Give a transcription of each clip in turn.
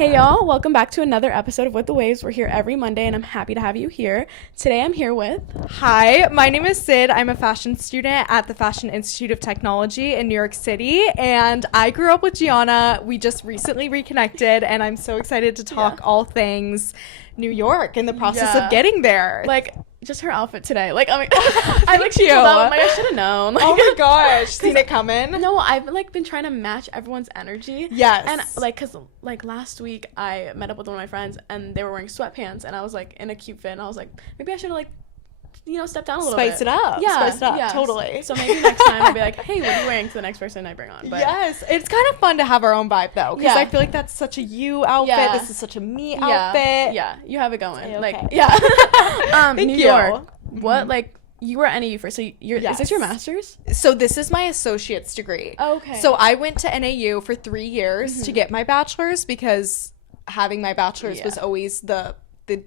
Hey y'all, welcome back to another episode of With the Waves. We're here every Monday and I'm happy to have you here. Today I'm here with... Hi, my name is Sid. I'm a fashion student at the Fashion Institute of Technology in New York City, and I grew up with Gianna. We just recently reconnected, and I'm so excited to talk all things New York in the process of getting there. Like, just her outfit today. Like, I mean, I like you. I should have known. Like, oh my gosh, seen it coming? No, I've like been trying to match everyone's energy. Yes. And like, cause like last week I met up with one of my friends and they were wearing sweatpants and I was like in a cute fit and I was like, maybe I should have like, stepped down a little bit. Spice it up. Yeah. Spice it up. Totally. So maybe next time I'll be like, hey, what are you wearing to the next person I bring on? But yes. It's kind of fun to have our own vibe though. Because I feel like that's such a you outfit. Yeah. This is such a me outfit. Yeah. You have it going. Okay. Like, yeah. Thank New you. York. What, like, you were at NAU first, so is this your master's? So this is my associate's degree. Okay. So I went to NAU for 3 years to get my bachelor's because having my bachelor's was always the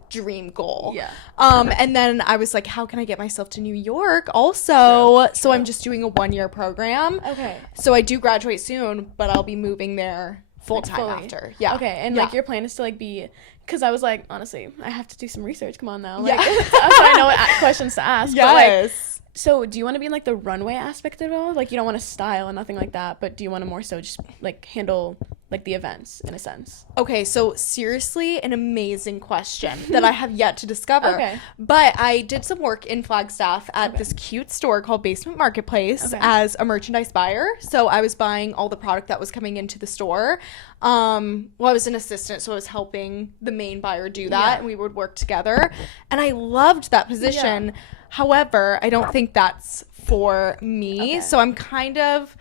dream goal. Yeah. And then I was like, how can I get myself to New York also? So I'm just doing a 1-year program. Okay. So I do graduate soon, but I'll be moving there full-time after. Yeah. Okay, and like your plan is to like be... Because I was like, honestly, I have to do some research. Come on now. Like, so I know what questions to ask. Yes. But, like, so do you want to be in, like, the runway aspect of it all? Like, you don't want to style and nothing like that, but do you want to more so just, like, handle, like, the events, in a sense? Okay, so seriously, an amazing question that I have yet to discover. Okay. But I did some work in Flagstaff at this cute store called Basement Marketplace as a merchandise buyer. So I was buying all the product that was coming into the store. I was an assistant, so I was helping the main buyer do that, and we would work together. And I loved that position. Yeah. However, I don't think that's for me. So I'm kind of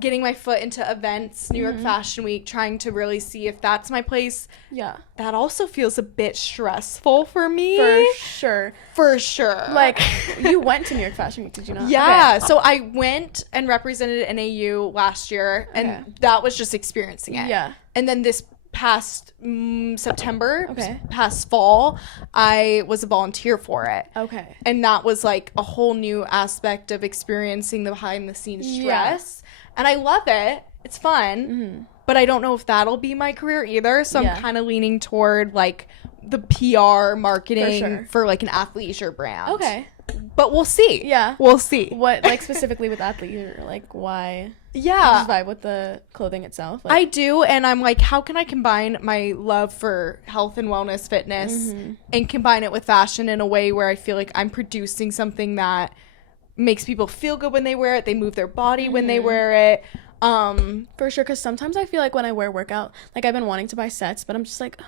getting my foot into events, New York Fashion Week, trying to really see if that's my place. Yeah. That also feels a bit stressful for me. For sure. Like, you went to New York Fashion Week, did you not? Yeah. Okay. So I went and represented NAU last year, and that was just experiencing it. Yeah. And then this past September, past fall, I was a volunteer for it. Okay. And that was like a whole new aspect of experiencing the behind the scenes stress. And I love it. It's fun. But I don't know if that'll be my career either. So I'm kind of leaning toward like the PR marketing for like an athleisure brand. Okay. But we'll see. Yeah. We'll see. What, like, specifically with athleisure? Like, why? Yeah. You just vibe with the clothing itself? Like, I do, and I'm like, how can I combine my love for health and wellness, fitness, and combine it with fashion in a way where I feel like I'm producing something that makes people feel good when they wear it, they move their body when they wear it. For sure, because sometimes I feel like when I wear workout, like, I've been wanting to buy sets, but I'm just like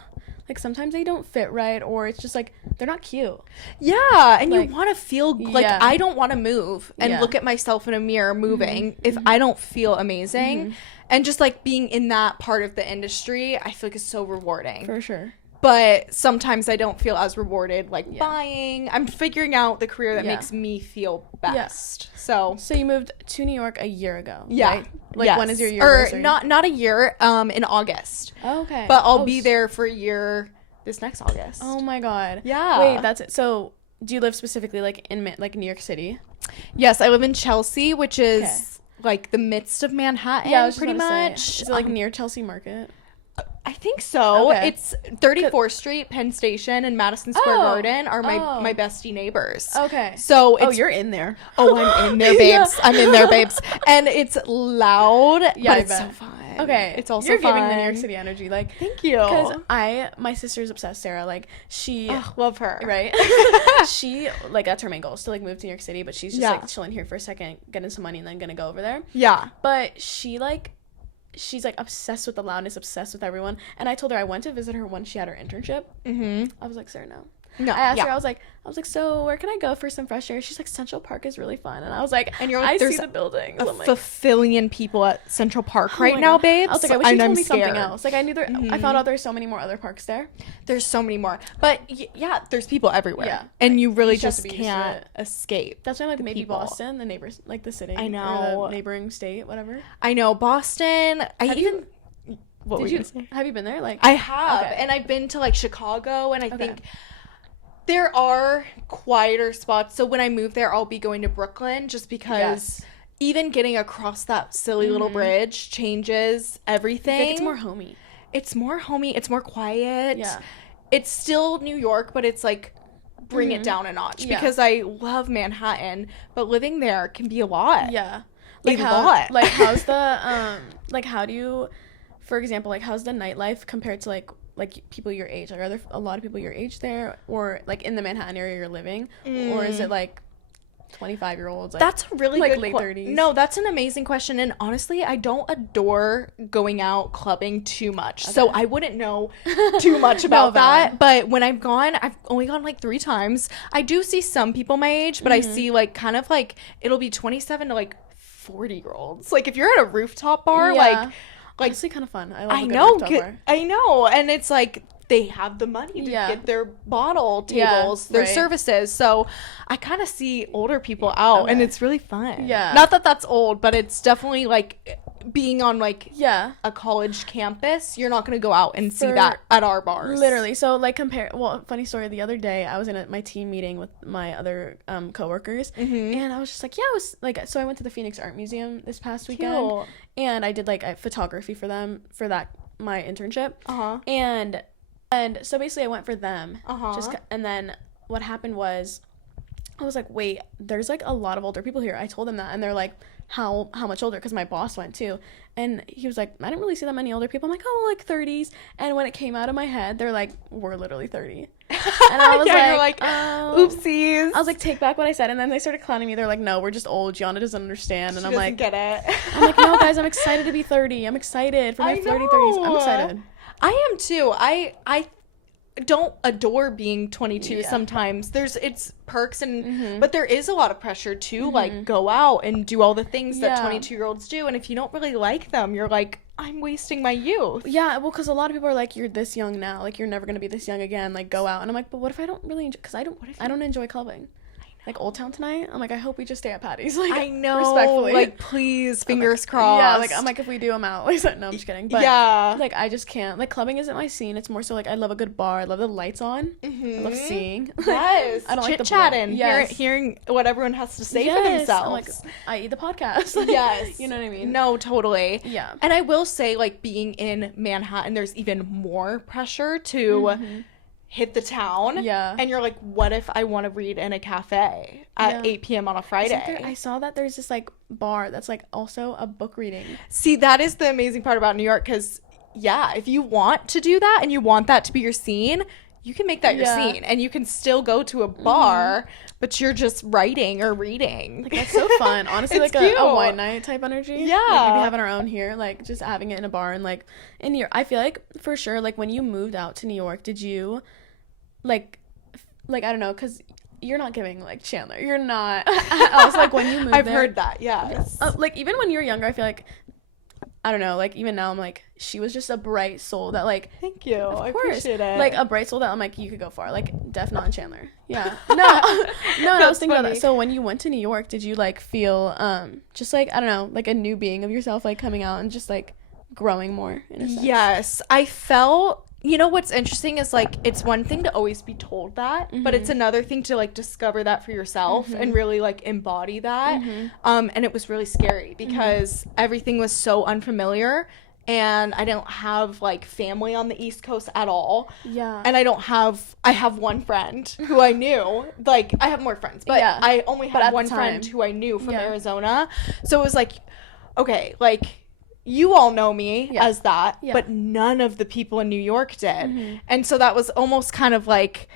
sometimes they don't fit right, or it's just like they're not cute. Yeah, and like, you want to feel like I don't want to move and look at myself in a mirror moving if I don't feel amazing. And just like being in that part of the industry, I feel like is so rewarding. For sure. But sometimes I don't feel as rewarded like buying. I'm figuring out the career that makes me feel best. So you moved to New York a year ago, yeah. Right? Like, when is your year? Or not a year, in August. Oh, okay. But I'll be there for a year this next August. Oh my god. Yeah. Wait, that's it. So do you live specifically like in like New York City? Yes, I live in Chelsea, which is like the midst of Manhattan, pretty much. Is it like near Chelsea Market? I think so. Okay. It's 34th Street, Penn Station, and Madison Square Garden are my bestie neighbors. Okay. So it's, you're in there. Oh, I'm in there, babes. I'm in there, babes. And it's loud, but it's so fun. Okay. It's also you're fun. giving the New York City energy. Like, thank you. Because my sister's obsessed, Sarah. Like, she love her. Right? She, like, that's her main goal is to like move to New York City, but she's just like chilling here for a second, getting some money, and then gonna go over there. Yeah. But she's like obsessed with the loudness, obsessed with everyone. And I told her I went to visit her when she had her internship. I was like, Sarah, no. I asked her, I was like, so where can I go for some fresh air? She's like, Central Park is really fun. And I was like, and you're like, I see the buildings. A fulfilling people at Central Park right now, babes. I was like, I wish you told me something else. Like, I knew I found out there's so many more other parks there. There's so many more. But yeah, there's people everywhere. Yeah. And you really just can't escape. That's why I'm like, maybe people. Boston, the neighbors, like the city. I know. Or the neighboring state, whatever. I know. Boston. Have you been there? Like, I have. And I've been to like Chicago, and I think there are quieter spots. So when I move there, I'll be going to Brooklyn just because even getting across that silly little bridge changes everything. I think it's more homey. it's more homey, it's more quiet. Yeah. It's still New York, but it's like bring it down a notch because I love Manhattan, but living there can be a lot. Yeah. Like lot. Like how's the like how do you, for example, like how's the nightlife compared to like people your age? Like are there a lot of people your age there, or like in the Manhattan area you're living, or is it like 25-year-olds? Like, that's a really like good late 30s. No, that's an amazing question, and honestly, I don't adore going out clubbing too much, so I wouldn't know too much about that. But when I've only gone like 3 times. I do see some people my age, but I see like kind of like it'll be 27 to like 40-year-olds. Like if you're at a rooftop bar, like honestly kind of fun. I love a good rooftop bar. I know, and it's like they have the money to get their bottle tables, their services. So I kind of see older people out, and it's really fun. Yeah. Not that that's old, but it's definitely like being on like a college campus. You're not going to go out and see that at our bars. Literally. So like funny story, the other day I was in my team meeting with my other coworkers, and I was just like, I was like, so I went to the Phoenix Art Museum this past weekend, and I did like photography for them for my internship. And so basically I went for them. And then what happened was I was like, wait, there's like a lot of older people here. I told them that, and they're like, how much older? Because my boss went too, and he was like, I didn't really see that many older people. I'm like, oh, like 30s. And when it came out of my head, they're like, we're literally 30. And I was you're like, oopsies. I was like, take back what I said. And then they started clowning me. They're like, no, we're just old. Gianna doesn't understand. And I'm like, get it. I'm like, no, guys, I'm excited to be 30. I'm excited for my 30s. I'm excited. I am too. I don't adore being 22 sometimes. It's perks and but there is a lot of pressure to like go out and do all the things that 22-year-olds do, and if you don't really like them, you're like, I'm wasting my youth. Yeah, well, because a lot of people are like, you're this young now, like you're never gonna be this young again, like go out. And I'm like, but what if I don't really enjoy, because I don't enjoy clubbing. Like Old Town tonight, I'm like, I hope we just stay at Patty's. Like, I know, respectfully. Like, please, fingers crossed. Yeah, like I'm like, if we do, I'm out. Like, no, I'm just kidding. But like, I just can't. Like, clubbing isn't my scene. It's more so like I love a good bar. I love the lights on. I love seeing. Yes, I don't like the chit-chatting. Hearing what everyone has to say for themselves. I'm like, i.e. the podcast. Yes, you know what I mean. No, totally. Yeah. And I will say, like, being in Manhattan, there's even more pressure to hit the town, and you're like, what if I want to read in a cafe at 8 p.m. on a Friday? I saw that there's this like bar that's like also a book reading. See, that is the amazing part about New York, because if you want to do that and you want that to be your scene, you can make that your scene, and you can still go to a bar, but you're just writing or reading. Like, that's so fun. Honestly, like a wine night type energy. Yeah. Like maybe having our own here, like just having it in a bar. And like in New York, I feel like for sure, like when you moved out to New York, did you like I don't know, because you're not giving like Chandler. You're not. I was like, when you moved I've heard that, yes. Like even when you were younger, I feel like, I don't know, like even now I'm like, she was just a bright soul that like, thank you, I appreciate it. Like a bright soul that I'm like, you could go far. Like Def Not and Chandler. Yeah. No, I was thinking about that. So when you went to New York, did you like feel just like, I don't know, like a new being of yourself, like coming out and just like growing more in a sense? Yes, I felt, you know, what's interesting is like, it's one thing to always be told that, but it's another thing to like discover that for yourself and really like embody that. And it was really scary because everything was so unfamiliar, and I don't have like family on the East Coast at all. Yeah. And I have one friend who I knew, like I have more friends, but I only had one friend who I knew from Arizona. So it was like, okay, like, you all know me as that, but none of the people in New York did. And so that was almost kind of like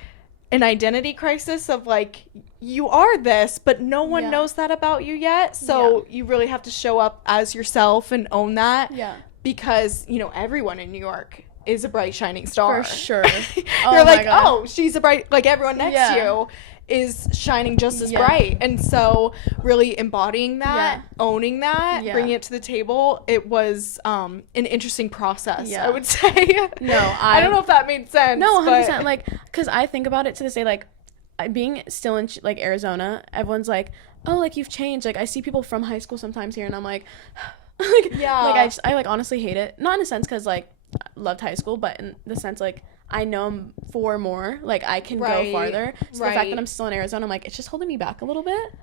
an identity crisis of like, you are this, but no one knows that about you yet. So you really have to show up as yourself and own that. Yeah. Because, you know, everyone in New York is a bright, shining star. For sure. You're like, oh, she's a bright, like everyone next to you is shining just as bright. And so really embodying that, owning that, bringing it to the table, it was an interesting process, I would say. No, I don't know if that made sense. No, 100%. Like, because I think about it to this day, like, being still in like Arizona, everyone's like, oh, like you've changed. Like I see people from high school sometimes here, and I'm like, like, like I like honestly hate it. Not in a sense because like I loved high school, but in the sense like I know I'm for more. Like I can go farther. So the fact that I'm still in Arizona, I'm like, it's just holding me back a little bit.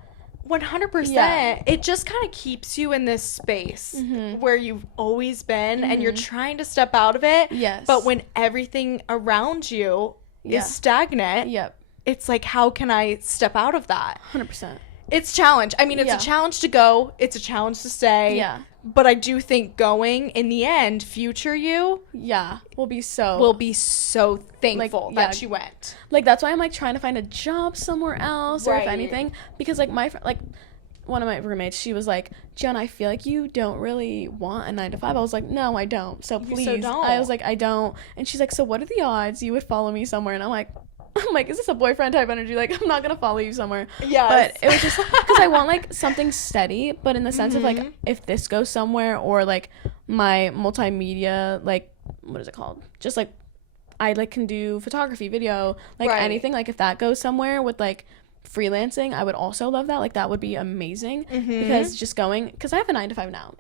100%. Yeah. It just kind of keeps you in this space where you've always been and you're trying to step out of it. Yes. But when everything around you is stagnant, it's like, how can I step out of that? 100%. It's a challenge. I mean, it's a challenge to go. It's a challenge to stay. Yeah. But I do think going, in the end, future you will be so thankful that you went. Like, that's why I'm like trying to find a job somewhere else, or if anything, because like one of my roommates, she was like, Jen, I feel like you don't really want a 9 to 5. I was like, no, I don't. So please. I was like, I don't. And she's like, so what are the odds you would follow me somewhere? And I'm like, is this a boyfriend type energy? Like, I'm not gonna follow you somewhere. Yes. But it was just because I want like something steady, but in the sense of like, if this goes somewhere, or like my multimedia, like, what is it called? Just like, I like can do photography, video, like anything. Like, if that goes somewhere with like freelancing, I would also love that. Like, that would be amazing, because just going, because I have a 9 to 5 now.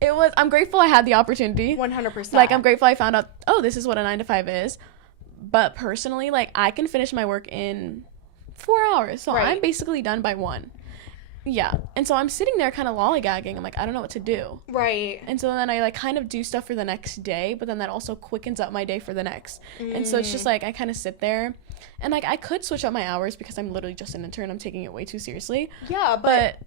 I'm grateful I had the opportunity. 100%. Like, I'm grateful I found out, oh, this is what a 9 to 5 is. But personally, like, I can finish my work in 4 hours. So I'm basically done by 1. Yeah. And so I'm sitting there kind of lollygagging. I'm like, I don't know what to do. Right. And so then I like kind of do stuff for the next day, but then that also quickens up my day for the next. And so it's just like, I kind of sit there, and like, I could switch up my hours because I'm literally just an intern. I'm taking it way too seriously. Yeah, but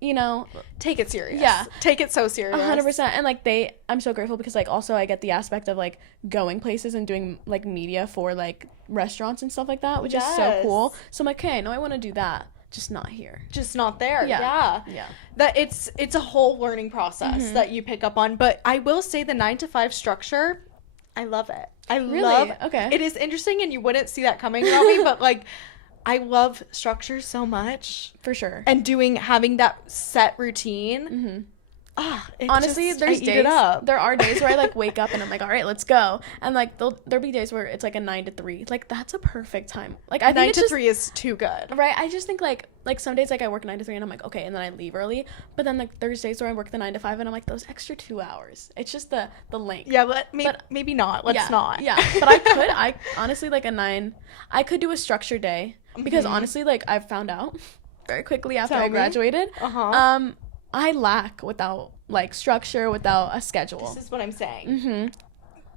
you know, take it serious. Yeah, take it so serious. 100%. And like, I'm so grateful because like, also I get the aspect of like going places and doing like media for like restaurants and stuff like that, which is so cool. So I'm like, okay, no, I want to do that, just not here, just not there. Yeah that it's a whole learning process that you pick up on. But I will say the 9 to 5 structure, I love it. It is interesting, and you wouldn't see that coming about me, but like, I love structure so much. For sure. And having that set routine. Honestly, there are days where I like wake up and I'm like, all right, let's go. And like, there'll be days where it's like a 9 to 3. Like, that's a perfect time. Like, I think 9 to 3 is too good. Right? I just think like some days like I work 9 to 3 and I'm like, okay, and then I leave early. But then like there's days where I work the 9 to 5 and I'm like, those extra 2 hours. It's just the length. Yeah, maybe not. Let's not. Yeah. But I honestly, like a 9, I could do a structured day, because honestly, like, I've found out very quickly after I graduated, I lack without like structure, without a schedule. This is what I'm saying.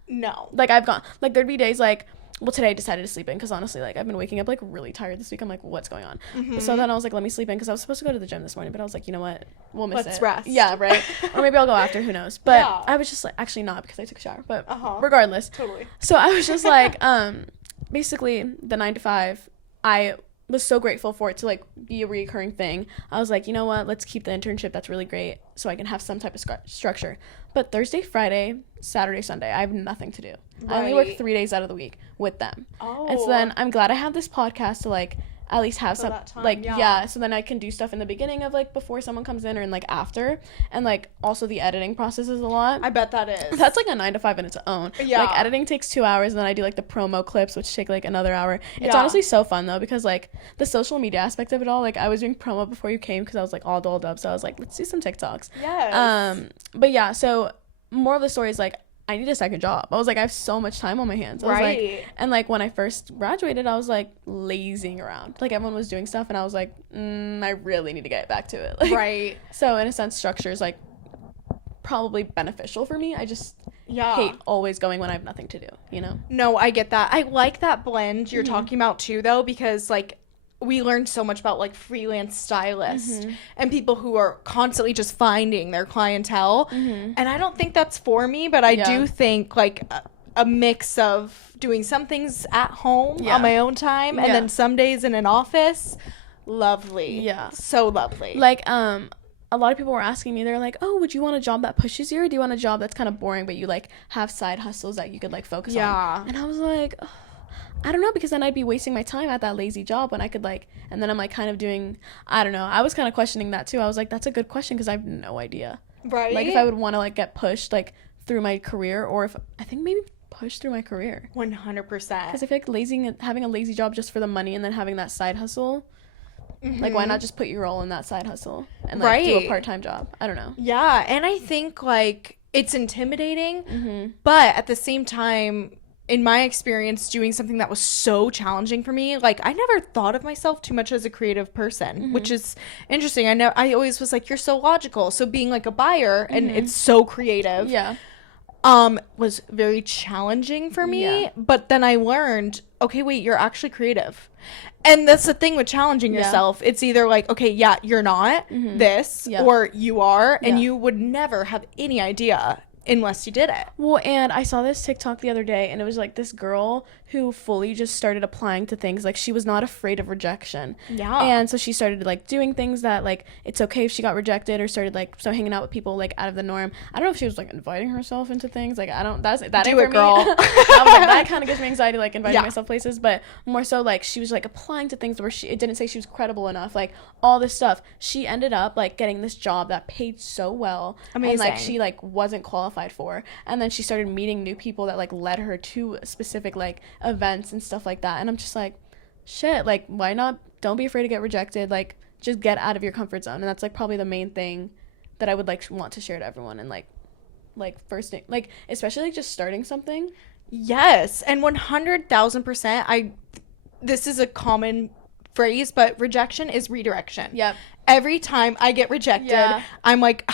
No. Like, I've gone, like, there'd be days like, well, today I decided to sleep in because honestly, like, I've been waking up like really tired this week. I'm like, what's going on? So then I was like, let me sleep in, because I was supposed to go to the gym this morning, but I was like, you know what? We'll miss it. Let's rest. Yeah, right. Or maybe I'll go after. Who knows? But I was just like, actually not, because I took a shower. But regardless. Totally. So I was just like, basically the 9 to 5. I was so grateful for it to like be a recurring thing. I was like, you know what, let's keep the internship. That's really great, so I can have some type of structure. But Thursday, Friday, Saturday, Sunday, I have nothing to do. I only work 3 days out of the week with them. And so then I'm glad I have this podcast to like at least have some like so then I can do stuff in the beginning of like before someone comes in, or in like after. And like also the editing process is a lot. I bet that is. That's like a 9 to 5 in its own. Like, editing takes 2 hours, and then I do like the promo clips, which take like another hour. It's honestly so fun though, because like the social media aspect of it all, like I was doing promo before you came because I was like all dolled up, so I was like, let's do some TikToks. But yeah, so more of the story is like, I need a second job. I was like, I have so much time on my hands. I was like, and like when I first graduated, I was like lazing around. Like, everyone was doing stuff, and I was like, I really need to get back to it. Like, so in a sense, structure is like probably beneficial for me. I just hate always going when I have nothing to do, you know? No, I get that. I like that blend you're talking about too, though, because like, we learned so much about like freelance stylists and people who are constantly just finding their clientele. And I don't think that's for me, but I do think like a mix of doing some things at home on my own time and then some days in an office. Lovely. Yeah. So lovely. Like, a lot of people were asking me, they're like, oh, would you want a job that pushes you, or do you want a job that's kind of boring, but you like have side hustles that you could like focus on? And I was like, oh, I don't know, because then I'd be wasting my time at that lazy job when I could like, and then I'm like kind of doing, I don't know. I was kind of questioning that too. I was like, that's a good question, because I have no idea. Right. Like, if I would want to like get pushed like through my career, or if I think maybe push through my career. 100%. Because I feel like having a lazy job just for the money and then having that side hustle, like, why not just put your all in that side hustle and like do a part-time job? I don't know. Yeah. And I think like it's intimidating, but at the same time, in my experience, doing something that was so challenging for me, like, I never thought of myself too much as a creative person, which is interesting. I always was like, you're so logical. So being like a buyer and it's so creative. Yeah. Was very challenging for me. But then I learned, okay, wait, you're actually creative. And that's the thing with challenging yourself. It's either like, okay, yeah, you're not this, or you are, and you would never have any idea unless you did it. Well, and I saw this TikTok the other day, and it was like this girl who fully just started applying to things. Like, she was not afraid of rejection. Yeah. And so she started like doing things that like it's okay if she got rejected, or started like hanging out with people like out of the norm. I don't know if she was like inviting herself into things. Like, I don't, that ain't for girl. Me. I was like, that kind of gives me anxiety, like inviting myself places. But more so, like, she was like applying to things where it didn't say she was credible enough, like all this stuff. She ended up like getting this job that paid so well. Amazing. And like she like wasn't qualified for. And then she started meeting new people that like led her to specific like events and stuff like that. And I'm just like, shit, like, why not? Don't be afraid to get rejected. Like, just get out of your comfort zone. And that's like probably the main thing that I would like want to share to everyone. And like first thing, like, especially like just starting something. Yes. And 100,000%, this is a common phrase, but rejection is redirection. Yep. Every time I get rejected, I'm like,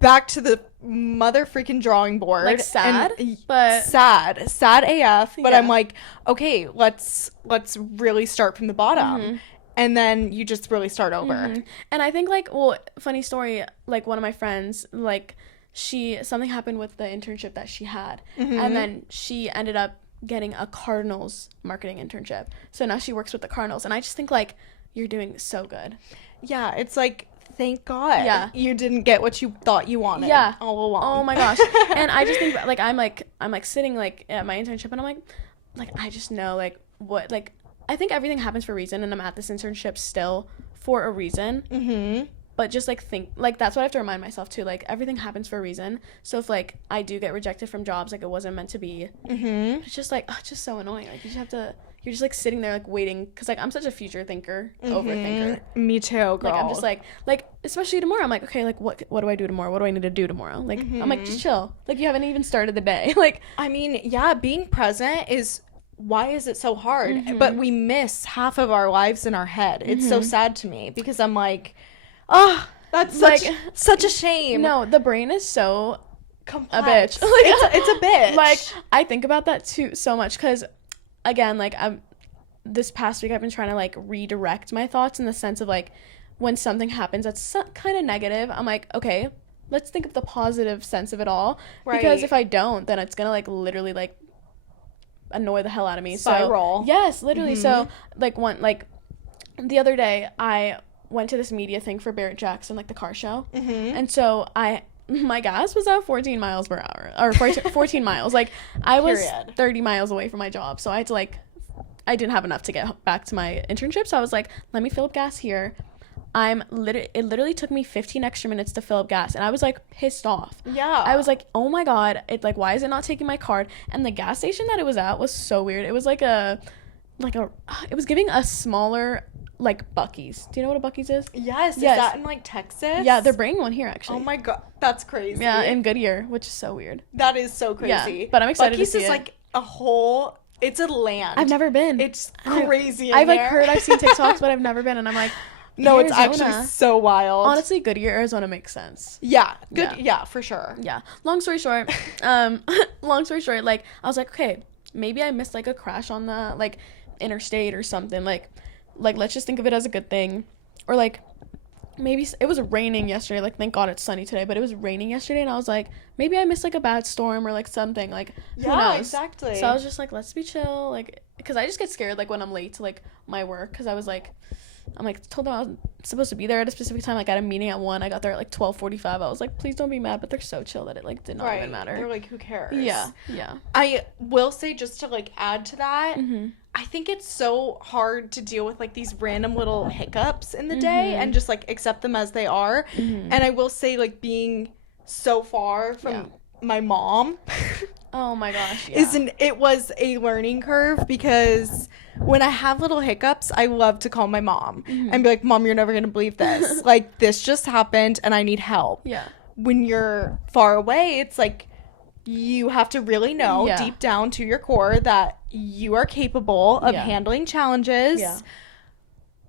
back to the mother freaking drawing board. Like, sad, but sad AF. But I'm like, okay, let's really start from the bottom. And then you just really start over. And I think like, well, funny story, like one of my friends, like something happened with the internship that she had, and then she ended up getting a Cardinals marketing internship. So now she works with the Cardinals, and I just think like, you're doing so good. Yeah, it's like, thank God you didn't get what you thought you wanted all along. Oh my gosh. And I just think like I'm sitting like at my internship, and I'm like I just know like what, like, I think everything happens for a reason, and I'm at this internship still for a reason. But just like think, like, that's what I have to remind myself too, like everything happens for a reason. So if like I do get rejected from jobs, like it wasn't meant to be, it's just like, it's just so annoying. Like, you just have to, you're just like sitting there like waiting, because like I'm such a future thinker, overthinker. Me too, girl. Like, I'm just like especially tomorrow, I'm like, okay, like what do I do tomorrow? What do I need to do tomorrow? Like, I'm like, just chill. Like, you haven't even started the day. Like, I mean, yeah, being present is, why is it so hard? But we miss half of our lives in our head. It's so sad to me, because I'm like, oh, that's such a shame. No, the brain is so complex. A bitch. Like, it's a bitch. Like, I think about that too so much, because again, like, this past week I've been trying to like redirect my thoughts in the sense of like, when something happens that's kind of negative, I'm like, okay, let's think of the positive sense of it all. Right. Because if I don't, then it's gonna like literally like annoy the hell out of me. Spiral. So, yes, literally. So like the other day I went to this media thing for Barrett Jackson, like the car show, and so my gas was at 14 miles per hour, or 14 miles. Like, I was 30 miles away from my job, so I had to like, I didn't have enough to get back to my internship, so I was like, let me fill up gas here. It literally took me 15 extra minutes to fill up gas, and I was like pissed off. Yeah. I was like, oh my God, why is it not taking my card? And the gas station that it was at was so weird. It was it was giving a smaller, like, Buc-ee's. Do you know what a Buc-ee's is? Yes. Is that in like Texas? Yeah, they're bringing one here actually. Oh my God, that's crazy. Yeah, in Goodyear, which is so weird. That is so crazy. Yeah, but I'm excited Buc-ee's to see is like a whole, it's a land. I've never been. It's crazy. I've like heard, I've seen TikToks, but I've never been, and I'm like, no, Arizona. It's actually so wild. Honestly, Goodyear, Arizona makes sense. Yeah, yeah, for sure. Yeah. Long story short, like, I was like, okay, maybe I missed like a crash on the like interstate or something. Like let's just think of it as a good thing. Or like, maybe it was raining yesterday. Like, thank God it's sunny today, but it was raining yesterday, and I was like, maybe I missed like a bad storm or like something. Like, who knows? Exactly. So I was just like, let's be chill. Like, because I just get scared like when I'm late to like my work, because I'm like, told them I was supposed to be there at a specific time. Like, I had a meeting at 1. I got there at like 12:45. I was like, please don't be mad, but they're so chill that it like did not even matter. They're like, who cares? Yeah. I will say, just to like add to that, I think it's so hard to deal with like these random little hiccups in the day and just like accept them as they are. And I will say, like, being so far from my mom. Oh my gosh. It was a learning curve, because when I have little hiccups, I love to call my mom and be like, Mom, you're never going to believe this. Like, this just happened and I need help. Yeah. When you're far away, it's like, you have to really know deep down to your core that you are capable of handling challenges. Yeah.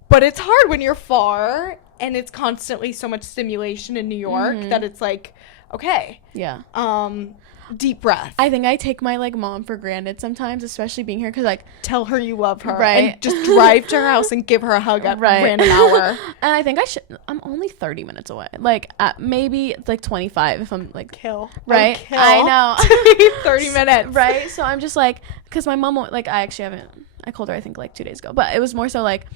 But it's hard when you're far and it's constantly so much stimulation in New York that it's like, okay. Yeah. Deep breath. I think I take my like mom for granted sometimes, especially being here, because like tell her you love her, right? And just drive to her house and give her a hug at random hour. And I think I'm only 30 minutes away, like maybe like 25 if I'm like right. I know 30 minutes, right? So I'm just like, because my mom like I called her I think like 2 days ago, but it was more so like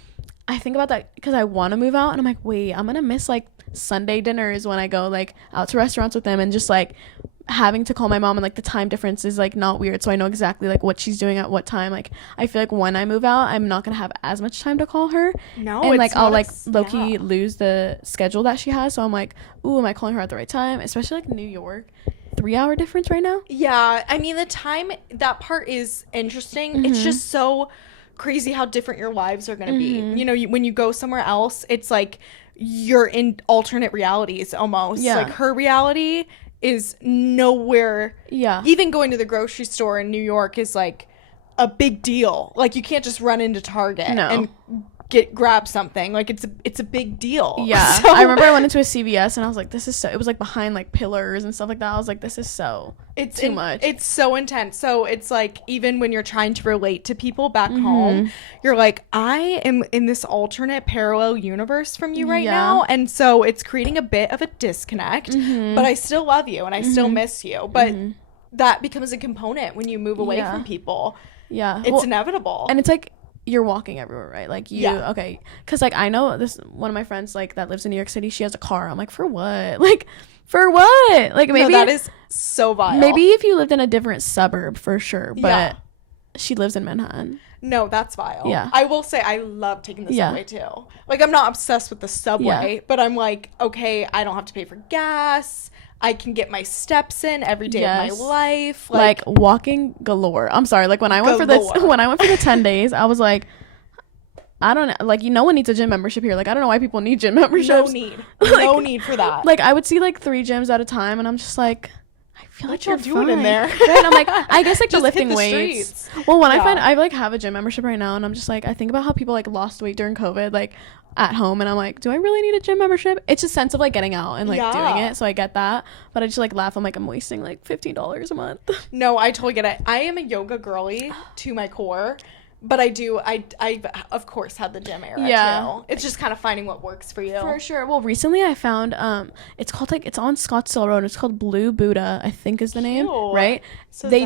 I think about that because I want to move out and I'm like, wait, I'm gonna miss like Sunday dinners when I go like out to restaurants with them, and just like having to call my mom and like the time difference is like not weird, so I know exactly like what she's doing at what time. Like I feel like when I move out I'm not gonna have as much time to call her, and like I'll like low-key lose the schedule that she has, so I'm like, ooh, am I calling her at the right time? Especially like New York, 3-hour difference right now. Yeah, I mean the time, that part is interesting. It's just so crazy how different your lives are gonna be. You know, when you go somewhere else, it's like you're in alternate realities almost. Like her reality is nowhere. Even going to the grocery store in New York is like a big deal. Like you can't just run into Target and grab something. Like it's a big deal. So I remember I went into a CVS and I was like, this is so, it was like behind like pillars and stuff like that. I was like, this is so too much. It's so intense. So it's like, even when you're trying to relate to people back home, you're like, I am in this alternate parallel universe from you right now, and so it's creating a bit of a disconnect, but I still love you and I still miss you, but that becomes a component when you move away from people. It's inevitable. And it's like you're walking everywhere, right? Like okay, because like I know this one of my friends like that lives in New York City, she has a car. I'm like, for what? Like for what? Like maybe that is so vile. Maybe if you lived in a different suburb, for sure, but she lives in Manhattan. No, that's vile. I will say I love taking the subway too. Like I'm not obsessed with the subway, but I'm like, okay, I don't have to pay for gas, I can get my steps in every day of my life. Like walking galore. I'm sorry. Like when I went for the 10 days, I was like, I don't know. Like, no one needs a gym membership here. Like, I don't know why people need gym memberships. No need for that. Like, I would see like 3 gyms at a time, and I'm just like, I feel like you're doing in there. Right? I'm like, I guess like the lifting weights. Streets. Well, when I like have a gym membership right now, and I'm just like, I think about how people like lost weight during COVID, like at home, and I'm like, do I really need a gym membership? It's a sense of like getting out and like doing it, so I get that, but I just like laugh. I'm like, I'm wasting like $15 a month. No, I totally get it. I am a yoga girly to my core, but I of course had the gym era too. It's just kind of finding what works for you. For sure. Well, recently I found it's called like, it's on Scottsdale Road, and it's called Blue Buddha, I think is the name, right? So they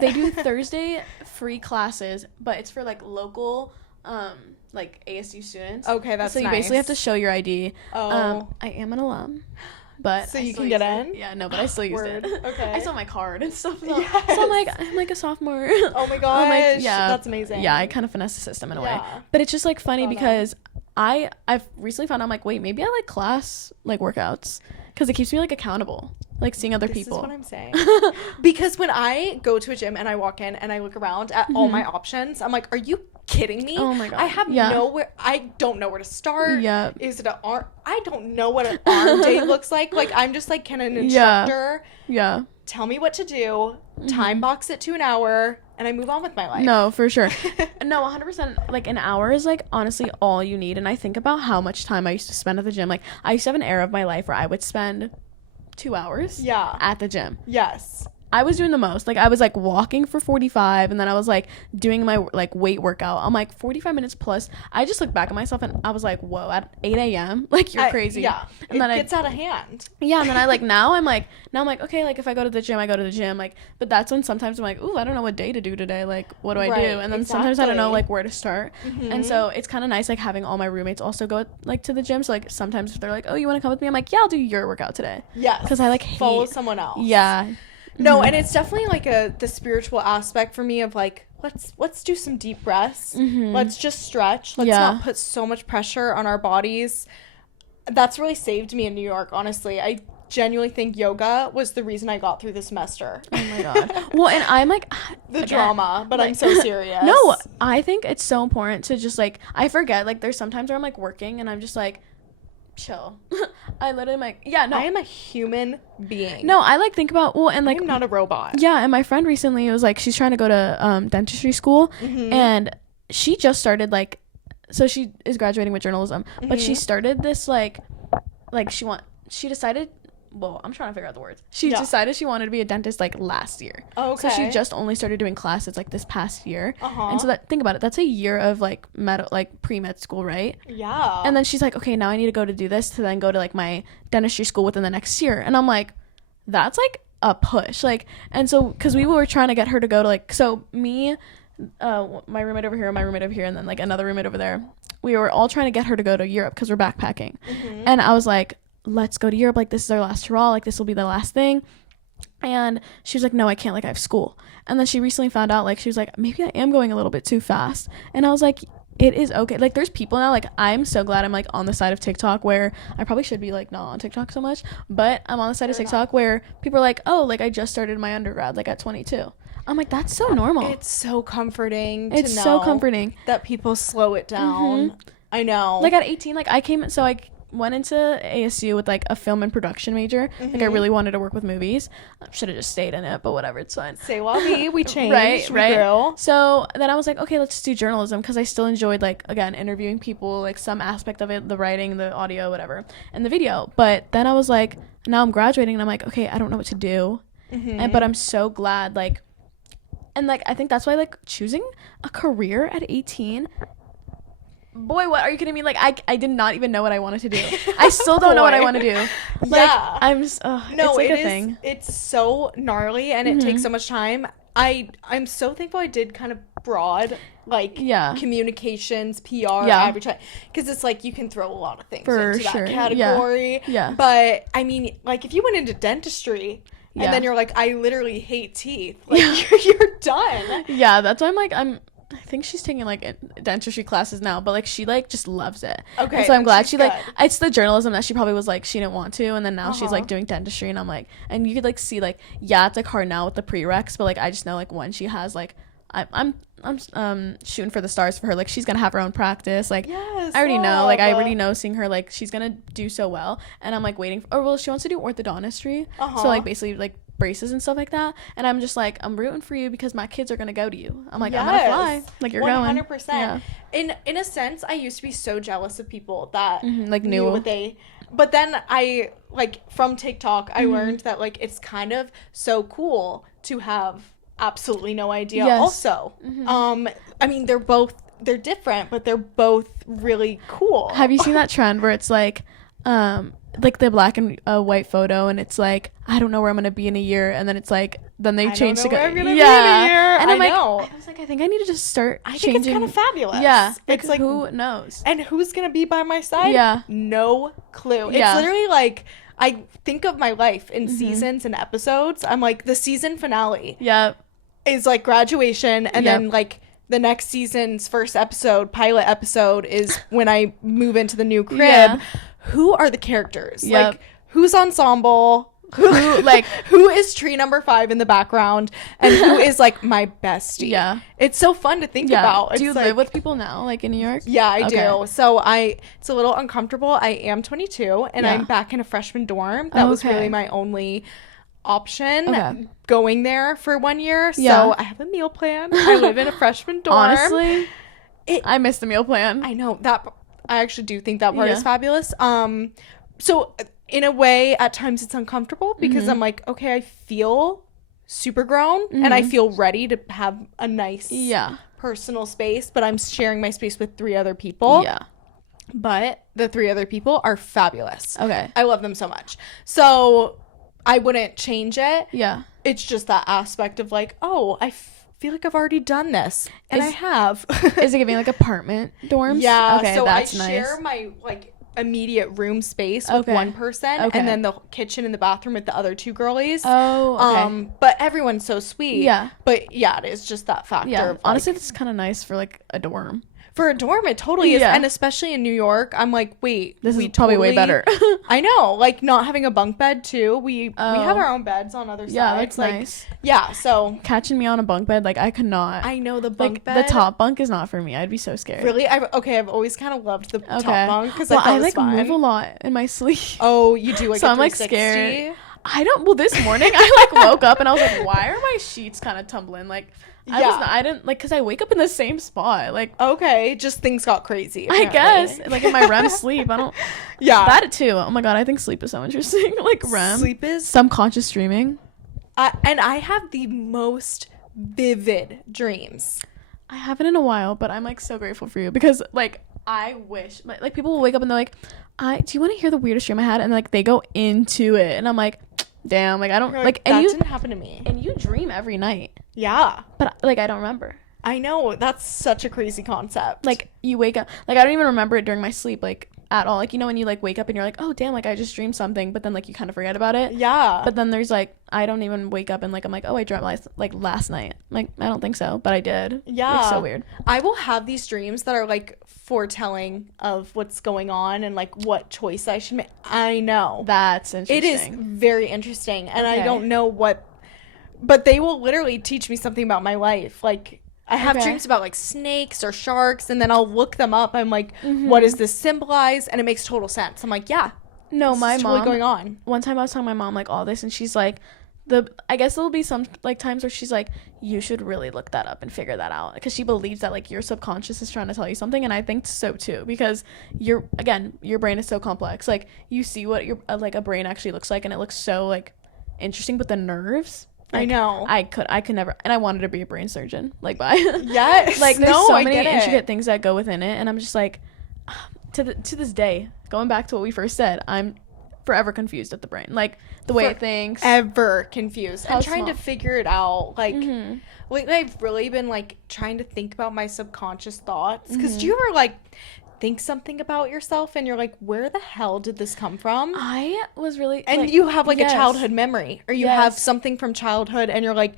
they do Thursday free classes, but it's for like local like ASU students. Okay, that's so you basically have to show your ID. I am an alum, but so you can get in. Yeah, no, but I still used it. Okay, I still have my card and stuff. So I'm like a sophomore. Oh my gosh, like, that's amazing. Yeah, I kind of finesse the system in a way, but it's just like funny because I've recently found out, I'm like, wait, maybe I like class like workouts because it keeps me like accountable, like seeing other people. This is what I'm saying. Because when I go to a gym and I walk in and I look around at all my options, I'm like, are you kidding me? Oh my god, I have I don't know where to start. Is it an arm? I don't know what an arm day looks like. Like I'm just like, can an instructor tell me what to do, time box it to an hour, and I move on with my life? No, for sure. No, 100%. Like an hour is like honestly all you need. And I think about how much time I used to spend at the gym. Like I used to have an era of my life where I would spend 2 hours at the gym. Yes. I was doing the most. Like I was like walking for 45, and then I was like doing my like weight workout. I'm like 45 minutes plus. I just looked back at myself and I was like, whoa, at 8 a.m. like you're crazy. And then it gets out of hand. And then I like now I'm like okay, like if I go to the gym, I go to the gym. Like, but that's when sometimes I'm like, ooh, I don't know what day to do today. Like what do I do? And then sometimes I don't know like where to start. And so it's kind of nice like having all my roommates also go like to the gym. So like sometimes if they're like, oh, you want to come with me? I'm like, yeah, I'll do your workout today. Yes. Because I like follow someone else. Yeah. No, and it's definitely like the spiritual aspect for me of like, let's do some deep breaths. Let's just stretch. Let's not put so much pressure on our bodies. That's really saved me in New York, honestly. I genuinely think yoga was the reason I got through the semester. Oh my god. Well, and I'm like drama, but like, I'm so serious. No, I think it's so important to just like, I forget, like there's sometimes where I'm like working and I'm just like, chill. I literally no. I am a human being. No, I like think about and like I'm not a robot. Yeah, and my friend recently was like she's trying to go to dentistry school, and she just started like, so she is graduating with journalism, but she started this like she decided. Well, I'm trying to figure out the words. She decided she wanted to be a dentist like last year. Oh, okay. So she just only started doing classes like this past year. And so think about it. That's a year of like pre-med school, right? Yeah. And then she's like, okay, now I need to go to do this to then go to like my dentistry school within the next year. And I'm like, that's like a push. Like, and so because we were trying to get her to go to like, so me, my roommate over here, and then like another roommate over there, we were all trying to get her to go to Europe because we're backpacking. And I was like, let's go to Europe, like this is our last hurrah, like this will be the last thing. And she was like, no, I can't, like I have school. And then she recently found out, like she was like, maybe I am going a little bit too fast. And I was like, it is okay. Like there's people now, like I'm so glad I'm like on the side of TikTok where I probably should be like not on TikTok so much, but I'm on the side of TikTok where people are like, oh, like I just started my undergrad like at 22. I'm like, that's so normal. It's so comforting to it's know so comforting that people slow it down. I know. Like at 18, like I went into ASU with like a film and production major. Like I really wanted to work with movies. Should have just stayed in it, but whatever, it's fine. Say what we changed, right. Grew. So then I was like, okay, let's do journalism because I still enjoyed like again interviewing people, like some aspect of it, the writing, the audio, whatever, and the video. But then I was like, now I'm graduating and I'm like, okay, I don't know what to do, but I'm so glad like, and like I think that's why like choosing a career at 18. Boy, what are you kidding me? Like I did not even know what I wanted to do. I still don't know what I want to do. Like I'm just no, it's like a thing. It's so gnarly and it takes so much time. I'm so thankful I did kind of broad like communications, PR, advertising, because it's like you can throw a lot of things into that category. Yeah. But I mean, like if you went into dentistry and then you're like, I literally hate teeth. Like you're done. Yeah, that's why I'm like I think she's taking like dentistry classes now, but like she like just loves it. Okay. And so I'm glad she like it's the journalism that she probably was like she didn't want to, and then now she's like doing dentistry, and I'm like, and you could like see like it's like hard now with the prereqs, but like I just know like when she has like I'm shooting for the stars for her. Like she's gonna have her own practice. Like I already know. Like I already know seeing her like she's gonna do so well, and I'm like waiting for, she wants to do orthodontistry. So like basically like braces and stuff like that, and I'm just like I'm rooting for you because my kids are gonna go to you. I'm like I'm gonna fly like you're 100%. Going 100%. In a sense I used to be so jealous of people that like knew what they, but then I like from TikTok I learned that like it's kind of so cool to have absolutely no idea. Also I mean they're different, but they're both really cool. Have you seen that trend where it's like the black and white photo, and it's like I don't know where I'm gonna be in a year, and then it's like then they change to go and I'm like, I was like I think I need to just start I think it's kind of fabulous. It's like who knows, and who's gonna be by my side? No clue. It's literally like I think of my life in seasons and episodes. I'm like the season finale is like graduation, and then like the next season's first episode, pilot episode, is when I move into the new crib. Who are the characters? Like who's ensemble? Who is tree number 5 in the background, and who is like my bestie? It's so fun to think about. Do you live with people now, like in New York? I do. So it's a little uncomfortable. I am 22 and I'm back in a freshman dorm. That was really my only option going there for 1 year. So I have a meal plan. I live in a freshman dorm. Honestly, I miss the meal plan. I know that. I actually do think that part is fabulous. So in a way, at times it's uncomfortable because I'm like, okay, I feel super grown and I feel ready to have a nice personal space, but I'm sharing my space with 3 other people. But the 3 other people are fabulous. I love them so much. So I wouldn't change it. It's just that aspect of like, oh, I feel like I've already done this, and I have. Is it giving like apartment dorms? So that's I share my like immediate room space with one person, and then the kitchen and the bathroom with the other 2 girlies. But everyone's so sweet. But it is just that factor. Of, honestly, it's kind of nice for like a dorm. For a dorm, it totally is. And especially in New York, I'm like, wait, this is probably way better. I know, like not having a bunk bed too. We have our own beds on other sides. Yeah, that's like, nice. Yeah, so catching me on a bunk bed, like I could not. I know the bunk bed. The top bunk is not for me. I'd be so scared. Really? I've always kind of loved the top bunk because I like move a lot in my sleep. Oh, you do like so a 360? I'm like scared. I don't. Well, this morning I like woke up and I was like, why are my sheets kind of tumbling? Like. I didn't like because I wake up in the same spot. Like okay, just things got crazy. Apparently. I guess like in my REM sleep, I don't. Yeah, that too. Oh my god, I think sleep is so interesting. Like REM, sleep is subconscious streaming. And I have the most vivid dreams. I haven't in a while, but I'm like so grateful for you because like I wish like people will wake up and they're like, do you want to hear the weirdest dream I had? And like they go into it, and I'm like. Damn, like I don't like and that didn't happen to me. And you dream every night. Yeah. But like I don't remember. I know, that's such a crazy concept. Like you wake up like I don't even remember it during my sleep like at all. Like you know when you like wake up and you're like, "Oh, damn, like I just dreamed something," but then like you kind of forget about it. Yeah. But then there's like I don't even wake up and like I'm like, "Oh, I dreamt last night." Like I don't think so, but I did. Yeah. Like, so weird. I will have these dreams that are like foretelling of what's going on and like what choice I should make. I know. That's interesting. It is very interesting and I don't know what, but they will literally teach me something about my life. Like I have dreams about like snakes or sharks and then I'll look them up. I'm like, what does this symbolize? And it makes total sense. I'm like, yeah. No, my mom totally going on. One time I was telling my mom like all this and she's like I guess there'll be some like times where she's like, you should really look that up and figure that out because she believes that like your subconscious is trying to tell you something, and I think so too because your brain is so complex. Like you see what your like a brain actually looks like, and it looks so like interesting, but the nerves. Like, I know. I could never, and I wanted to be a brain surgeon. Like by yes, like there's so many intricate things that go within it, and I'm just like, to this day, going back to what we first said, I'm forever confused at the brain, like the way it thinks. Ever confused. How and trying small. to figure it out. Like, lately I've really been like trying to think about my subconscious thoughts. Because do you ever like think something about yourself and you're like, where the hell did this come from? I was really and like, you have like yes. a childhood memory, or you have something from childhood and you're like,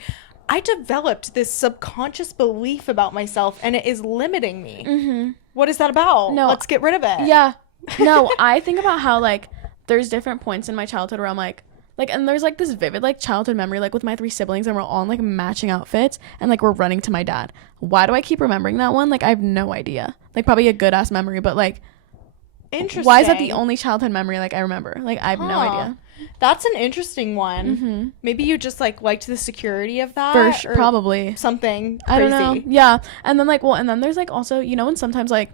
I developed this subconscious belief about myself and it is limiting me. What is that about? No, let's get rid of it. Yeah. No, I think about how like there's different points in my childhood where I'm like and there's like this vivid like childhood memory like with my 3 siblings and we're all in like matching outfits and like we're running to my dad. Why do I keep remembering that one? Like I have no idea. Like probably a good ass memory, but like interesting. Why is that the only childhood memory like I remember? Like I have no idea. That's an interesting one. Maybe you just like liked the security of that. Probably something crazy. I don't know. Yeah. And then like and then there's like also, you know, and sometimes like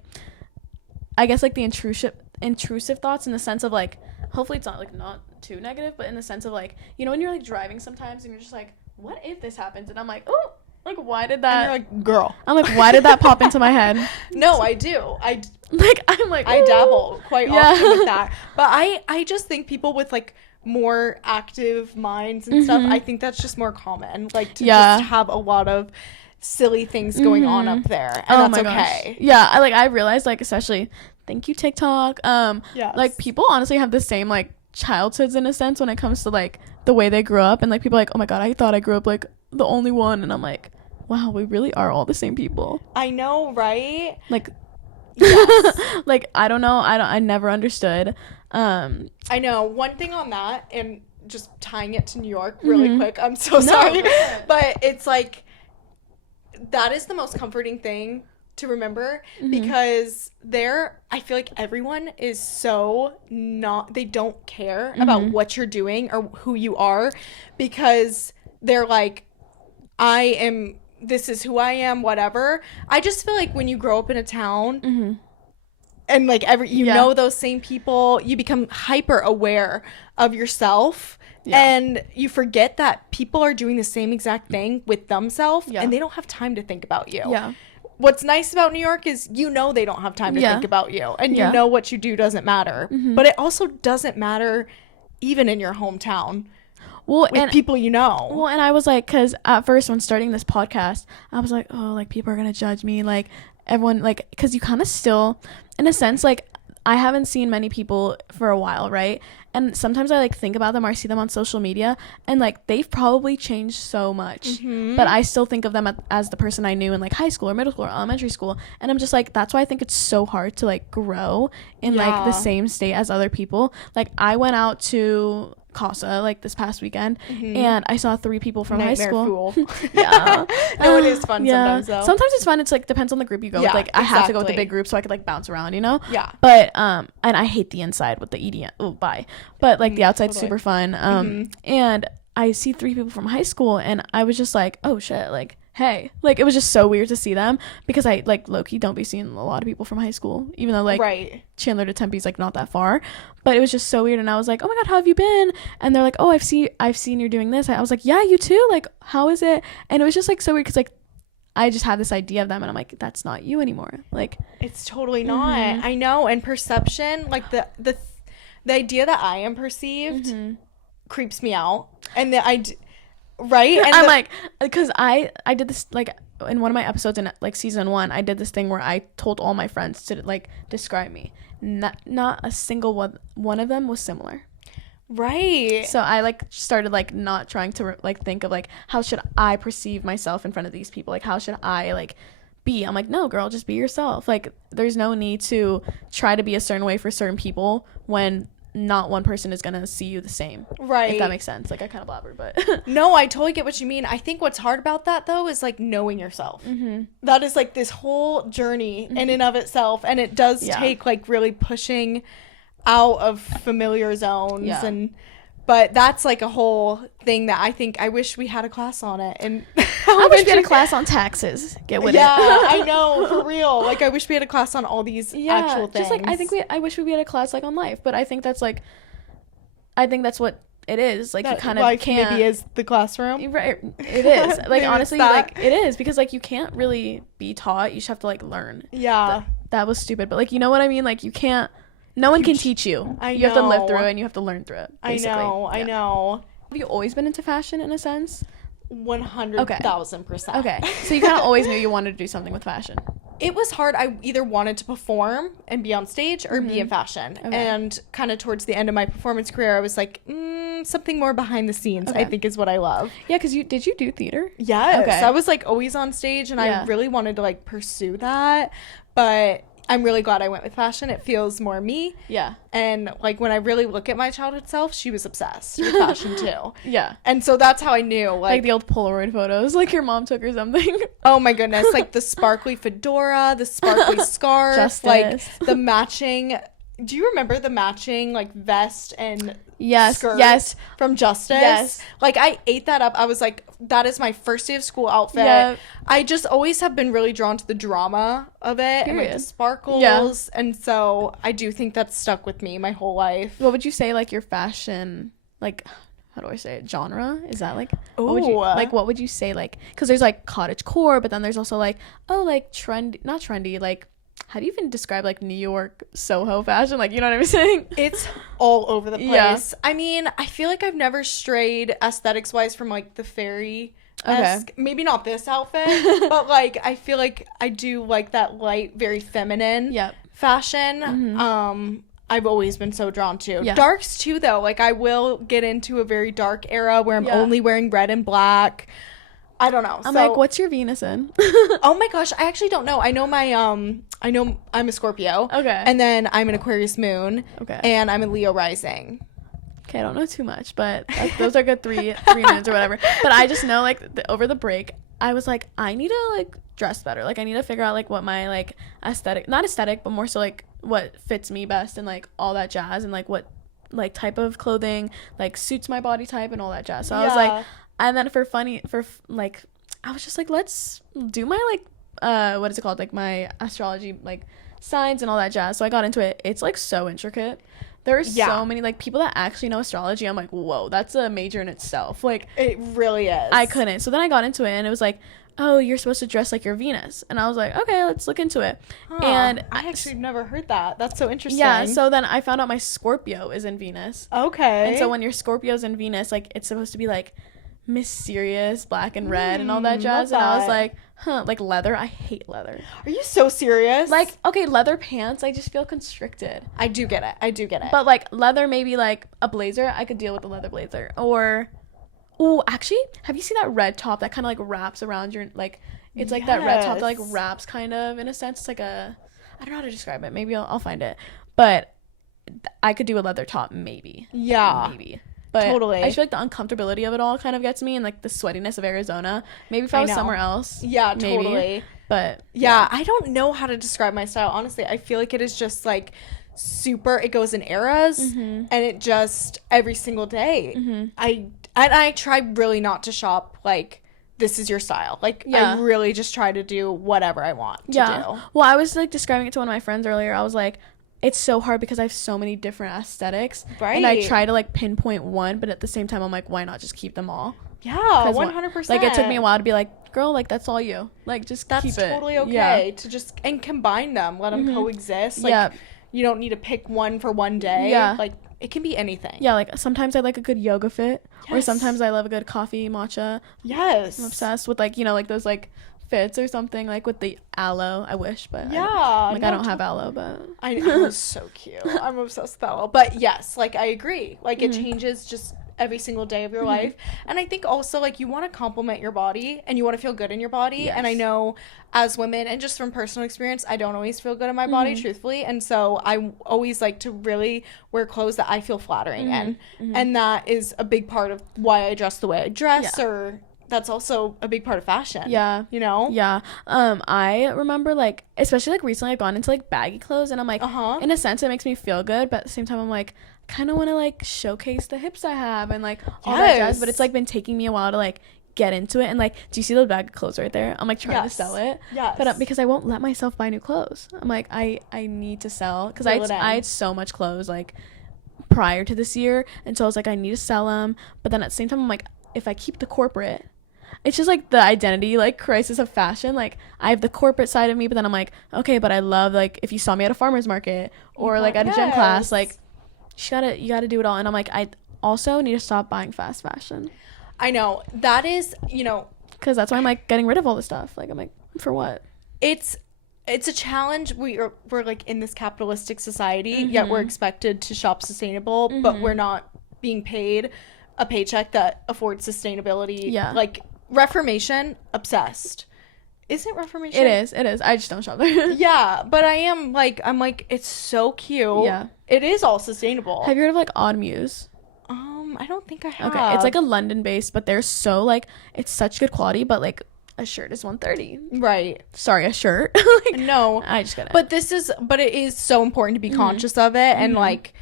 I guess like the intrusive thoughts in the sense of like hopefully it's not like not too negative, but in the sense of like, you know, when you're like driving sometimes and you're just like, what if this happens? And I'm like, oh, like why did that? And you're like, girl. I'm like, why did that pop into my head? No, I do. I'm like, ooh. I dabble quite often with that. But I just think people with like more active minds and stuff, I think that's just more common. Like to just have a lot of silly things going on up there, and that's okay. Yeah, I realized like especially. Thank you, TikTok. Like people honestly have the same like childhoods in a sense when it comes to like the way they grew up, and like people are like, oh my god, I thought I grew up like the only one, and I'm like, wow, we really are all the same people. I know, right? Like, yes. Like I don't know, I never understood. I know one thing on that, and just tying it to New York really quick. I'm so sorry, but it's like that is the most comforting thing to remember because I feel like everyone is so they don't care about what you're doing or who you are because they're like, this is who I am, whatever. I just feel like when you grow up in a town and like you know those same people, you become hyper aware of yourself. And you forget that people are doing the same exact thing with themselves and they don't have time to think about you. What's nice about New York is you know they don't have time to think about you, and you know what you do doesn't matter. But it also doesn't matter even in your hometown. Well, with people you know. Well, and I was like, because at first when starting this podcast, I was like, oh, like people are gonna judge me, like everyone, like, because you kind of still, in a sense, like I haven't seen many people for a while, right? and sometimes I like think about them or I see them on social media, and like they've probably changed so much, but I still think of them as the person I knew in like high school or middle school or elementary school, and I'm just like, that's why I think it's so hard to like grow in like the same state as other people. Like I went out to Casa like this past weekend, and I saw 3 people from high school. Yeah. No, it is fun sometimes though. Sometimes it's fun. It's like depends on the group you go with. Like I have to go with the big group so I could like bounce around, you know. Yeah. But and I hate the inside with the EDM. Oh, bye. But like the outside's super fun. And I see 3 people from high school, and I was just like, oh shit, like, hey, like it was just so weird to see them, because I like low-key don't be seeing a lot of people from high school, even though like Chandler to Tempe's like not that far, but it was just so weird. And I was like, oh my god, how have you been? And they're like, oh, I've seen you're doing this. I was like, yeah, you too, like how is it? And it was just like so weird, because like I just had this idea of them, and I'm like, that's not you anymore. Like it's totally not. I know. And perception, like the idea that I am perceived creeps me out, and right? And I'm like, because I did this like in one of my episodes in like season 1, I did this thing where I told all my friends to like describe me. Not a single one of them was similar. Right. So I like started like not trying to like think of like, how should I perceive myself in front of these people? Like how should I like be? I'm like, no girl, just be yourself. Like there's no need to try to be a certain way for certain people when not one person is gonna see you the same. Right. If that makes sense. Like I kind of blabbered, but no, I totally get what you mean. I think what's hard about that though is like knowing yourself. That is like this whole journey in and of itself, and it does take like really pushing out of familiar zones but that's like a whole thing that I think I wish we had a class on it. And I wish we had a class on taxes. Get with it. Yeah, I know, for real. Like I wish we had a class on all these actual things. Just like I wish we had a class like on life, but I think that's what it is. Like that, you kind of can't. Maybe is the classroom. Right. It is. Like honestly, like it is, because like you can't really be taught. You just have to like learn. Yeah. That was stupid, but like you know what I mean. Like you can't. No one can teach you. You have to live through it, and you have to learn through it. Basically. I know. Have you always been into fashion in a sense? 100,000%. Okay. So you kind of always knew you wanted to do something with fashion. It was hard. I either wanted to perform and be on stage or be in fashion. Okay. And kind of towards the end of my performance career, I was like, something more behind the scenes, I think is what I love. Yeah, because did you do theater? Yes. Okay. I was like always on stage, and I really wanted to like pursue that. But I'm really glad I went with fashion. It feels more me. Yeah. And like when I really look at my childhood self, she was obsessed with fashion too. Yeah. And so that's how I knew. Like the old Polaroid photos, like your mom took or something. Oh my goodness. Like the sparkly fedora, the sparkly scarf, Justice. Like the matching. Do you remember the matching like vest and skirt from Justice? Yes. Like I ate that up. I was like, that is my first day of school outfit. Yep. I just always have been really drawn to the drama of it. Period. And like the sparkles. Yeah. And so I do think that's stuck with me my whole life. What would you say like your fashion, like, how do I say it, genre? Is that like, what would you say, like, because there's like cottage core, but then there's also like, like not trendy, like, how do you even describe like New York Soho fashion? Like, you know what I'm saying? It's all over the place. Yeah. I mean, I feel like I've never strayed aesthetics wise from like the fairy. Okay. Maybe not this outfit, but like I feel like I do like that light, very feminine fashion. I've always been so drawn to. Yeah. Darks too, though. Like I will get into a very dark era where I'm only wearing red and black. I don't know. I'm like, what's your Venus in? Oh my gosh, I actually don't know. I know I'm a Scorpio. Okay. And then I'm an Aquarius moon. Okay. And I'm a Leo rising. Okay, I don't know too much, but those are good three moons or whatever. But I just know like over the break, I was like, I need to like dress better. Like I need to figure out like what my like not aesthetic, but more so like what fits me best and like all that jazz, and like what like type of clothing like suits my body type and all that jazz. So I was like. And then I was just like, let's do my like what is it called, like my astrology like signs and all that jazz. So I got into it. It's like so intricate. There are so many like people that actually know astrology. I'm like, whoa, that's a major in itself. Like it really is. I couldn't. So then I got into it, and it was like, oh, you're supposed to dress like your Venus. And I was like, okay, let's look into it. And I actually never heard that. That's so interesting. Yeah, so then I found out my Scorpio is in Venus. Okay. And so when your Scorpio's in Venus, like it's supposed to be like mysterious black and red and all that jazz, and I was like, like leather. I hate leather. Are you so serious? Like, okay, leather pants, I just feel constricted. I do get it. But like leather, maybe like a blazer, I could deal with a leather blazer. Or, oh, actually, have you seen that red top that kind of like wraps around your, like, it's like that red top that like wraps kind of, in a sense. It's like a, I don't know how to describe it. Maybe I'll find it. But I could do a leather top, maybe. Yeah. Maybe. But totally. I feel like the uncomfortability of it all kind of gets me, and like the sweatiness of Arizona. Maybe if I was somewhere else. Yeah, maybe. Totally. But yeah, I don't know how to describe my style. Honestly, I feel like it is just like super, it goes in eras, and it just every single day. I try really not to shop like this is your style. Like, I really just try to do whatever I want to do. Well, I was like describing it to one of my friends earlier. I was like, it's so hard because I have so many different aesthetics. Right. And I try to like pinpoint one, but at the same time, I'm like, why not just keep them all? Yeah, 100%. Like, it took me a while to be like, girl, like, that's all you. Like, just keep it. That's totally okay to just, and combine them. Let them coexist. Like, you don't need to pick one for one day. Yeah. Like, it can be anything. Yeah, like, sometimes I like a good yoga fit. Yes. Or sometimes I love a good coffee matcha. Yes. I'm obsessed with, like, you know, like, those, like, fits or something, like with the aloe. I wish, but I don't have aloe, but I know. It's so cute. I'm obsessed with aloe. But yes, like, I agree. Like, it changes just every single day of your life. And I think also, like, you want to compliment your body and you want to feel good in your body. And I know as women, and just from personal experience, I don't always feel good in my body, truthfully. And so I always like to really wear clothes that I feel flattering in. And that is a big part of why I dress the way I dress, or that's also a big part of fashion. Yeah. You know? Yeah. I remember, like, especially, like, recently I've gone into, like, baggy clothes, and I'm like, in a sense, it makes me feel good, but at the same time, I'm like, I kind of want to, like, showcase the hips I have and, like, all that jazz, but it's, like, been taking me a while to, like, get into it. And, like, do you see the bag of clothes right there? I'm, like, trying to sell it. Yes. But because I won't let myself buy new clothes. I'm like, I need to sell, because I had so much clothes, like, prior to this year, and so I was like, I need to sell them. But then at the same time, I'm like, if I keep the corporate, it's just like the identity, like, crisis of fashion. Like, I have the corporate side of me, but then I'm like, okay, but I love, like, if you saw me at a farmer's market or like at a gym class, like, you gotta do it all. And I'm like, I also need to stop buying fast fashion. I know that is, you know, because that's why I'm like getting rid of all this stuff. Like, I'm like, for what? It's a challenge. We're like in this capitalistic society, yet we're expected to shop sustainable, but we're not being paid a paycheck that affords sustainability. Yeah, like, Reformation, obsessed. Isn't Reformation? It is. I just don't shop there. Yeah, but I'm like, it's so cute. Yeah. It is all sustainable. Have you heard of, like, Odd Muse? I don't think I have. Okay, it's, like, a London based, but they're so, like, it's such good quality, but, like, a shirt is $130. Right. Sorry, a shirt. Like, no. I just got it. But it is so important to be conscious of it, and, like,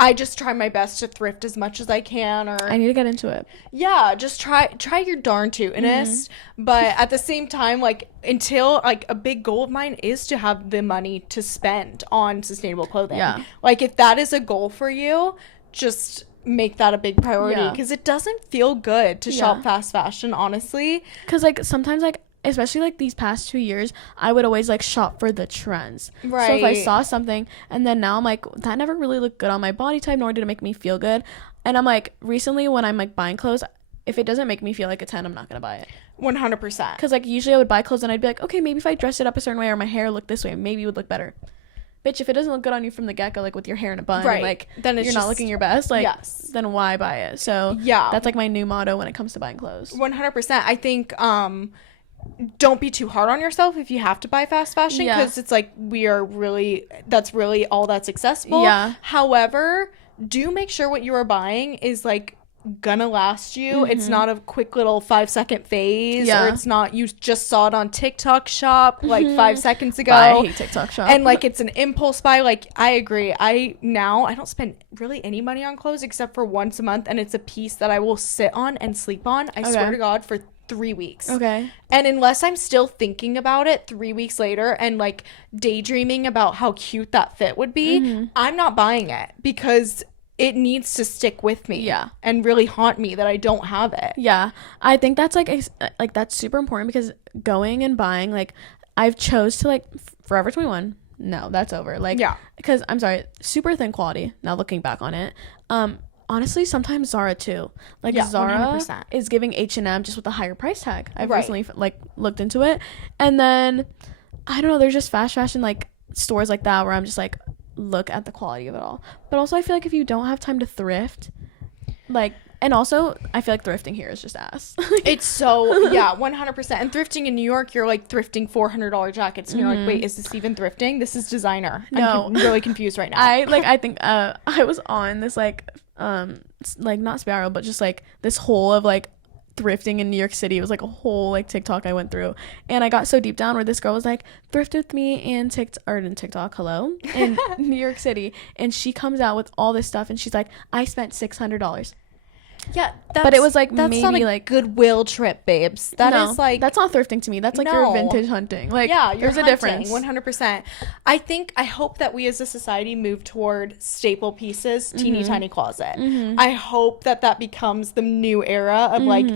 I just try my best to thrift as much as I can, or I need to get into it. Yeah, just try your darn tootinest. But at the same time, like, until, like, a big goal of mine is to have the money to spend on sustainable clothing. Yeah. Like, if that is a goal for you, just make that a big priority, because it doesn't feel good to shop fast fashion, honestly. Because, like, sometimes, like, especially, like, these past 2 years, I would always, like, shop for the trends. Right. So if I saw something, and then now I'm like, that never really looked good on my body type, nor did it make me feel good. And I'm like, recently when I'm, like, buying clothes, if it doesn't make me feel like a 10, I'm not gonna buy it. 100%. Because, like, usually I would buy clothes and I'd be like, okay, maybe if I dress it up a certain way or my hair looked this way, maybe it would look better. Bitch, if it doesn't look good on you from the get-go, like, with your hair in a bun, right, like, then you're not looking your best, like, then why buy it? So that's, like, my new motto when it comes to buying clothes. 100%. I think don't be too hard on yourself if you have to buy fast fashion, because it's like, that's really all that's accessible. Yeah. However, do make sure what you are buying is, like, gonna last you. It's not a quick little 5-second phase, or it's not, you just saw it on TikTok shop like 5 seconds ago. I hate TikTok shop. And, like, it's an impulse buy. Like, I agree. I don't spend really any money on clothes except for once a month, and it's a piece that I will sit on and sleep on, I swear to God, for 3 weeks. Okay. And unless I'm still thinking about it 3 weeks later and, like, daydreaming about how cute that fit would be, I'm not buying it, because it needs to stick with me. Yeah. And really haunt me that I don't have it. Yeah. I think that's, like, that's super important, because going and buying, like, I've chose to, like, Forever 21. No, that's over. Like, yeah. Because, I'm sorry, super thin quality, now looking back on it. honestly, sometimes Zara too. Like Zara 100%. Is giving H&M just with a higher price tag. I've recently like looked into it, and then I don't know. There's just fast fashion like stores like that where I'm just like, look at the quality of it all. But also, I feel like if you don't have time to thrift, like. And also, I feel like thrifting here is just ass. It's so, 100%. And thrifting in New York, you're like thrifting $400 jackets. And you're like, wait, is this even thrifting? This is designer. No. I'm really confused right now. I think I was on this like not spiral, but just like this hole of like thrifting in New York City. It was like a whole like TikTok I went through. And I got so deep down where this girl was like, thrift with me in TikTok, hello, in New York City. And she comes out with all this stuff and she's like, I spent $600. Yeah, but it was like that's maybe not a like goodwill trip, babes. That is like that's not thrifting to me. That's like your vintage hunting. Like there's a difference. 100%. I hope that we as a society move toward staple pieces, teeny tiny closet. I hope that becomes the new era of like,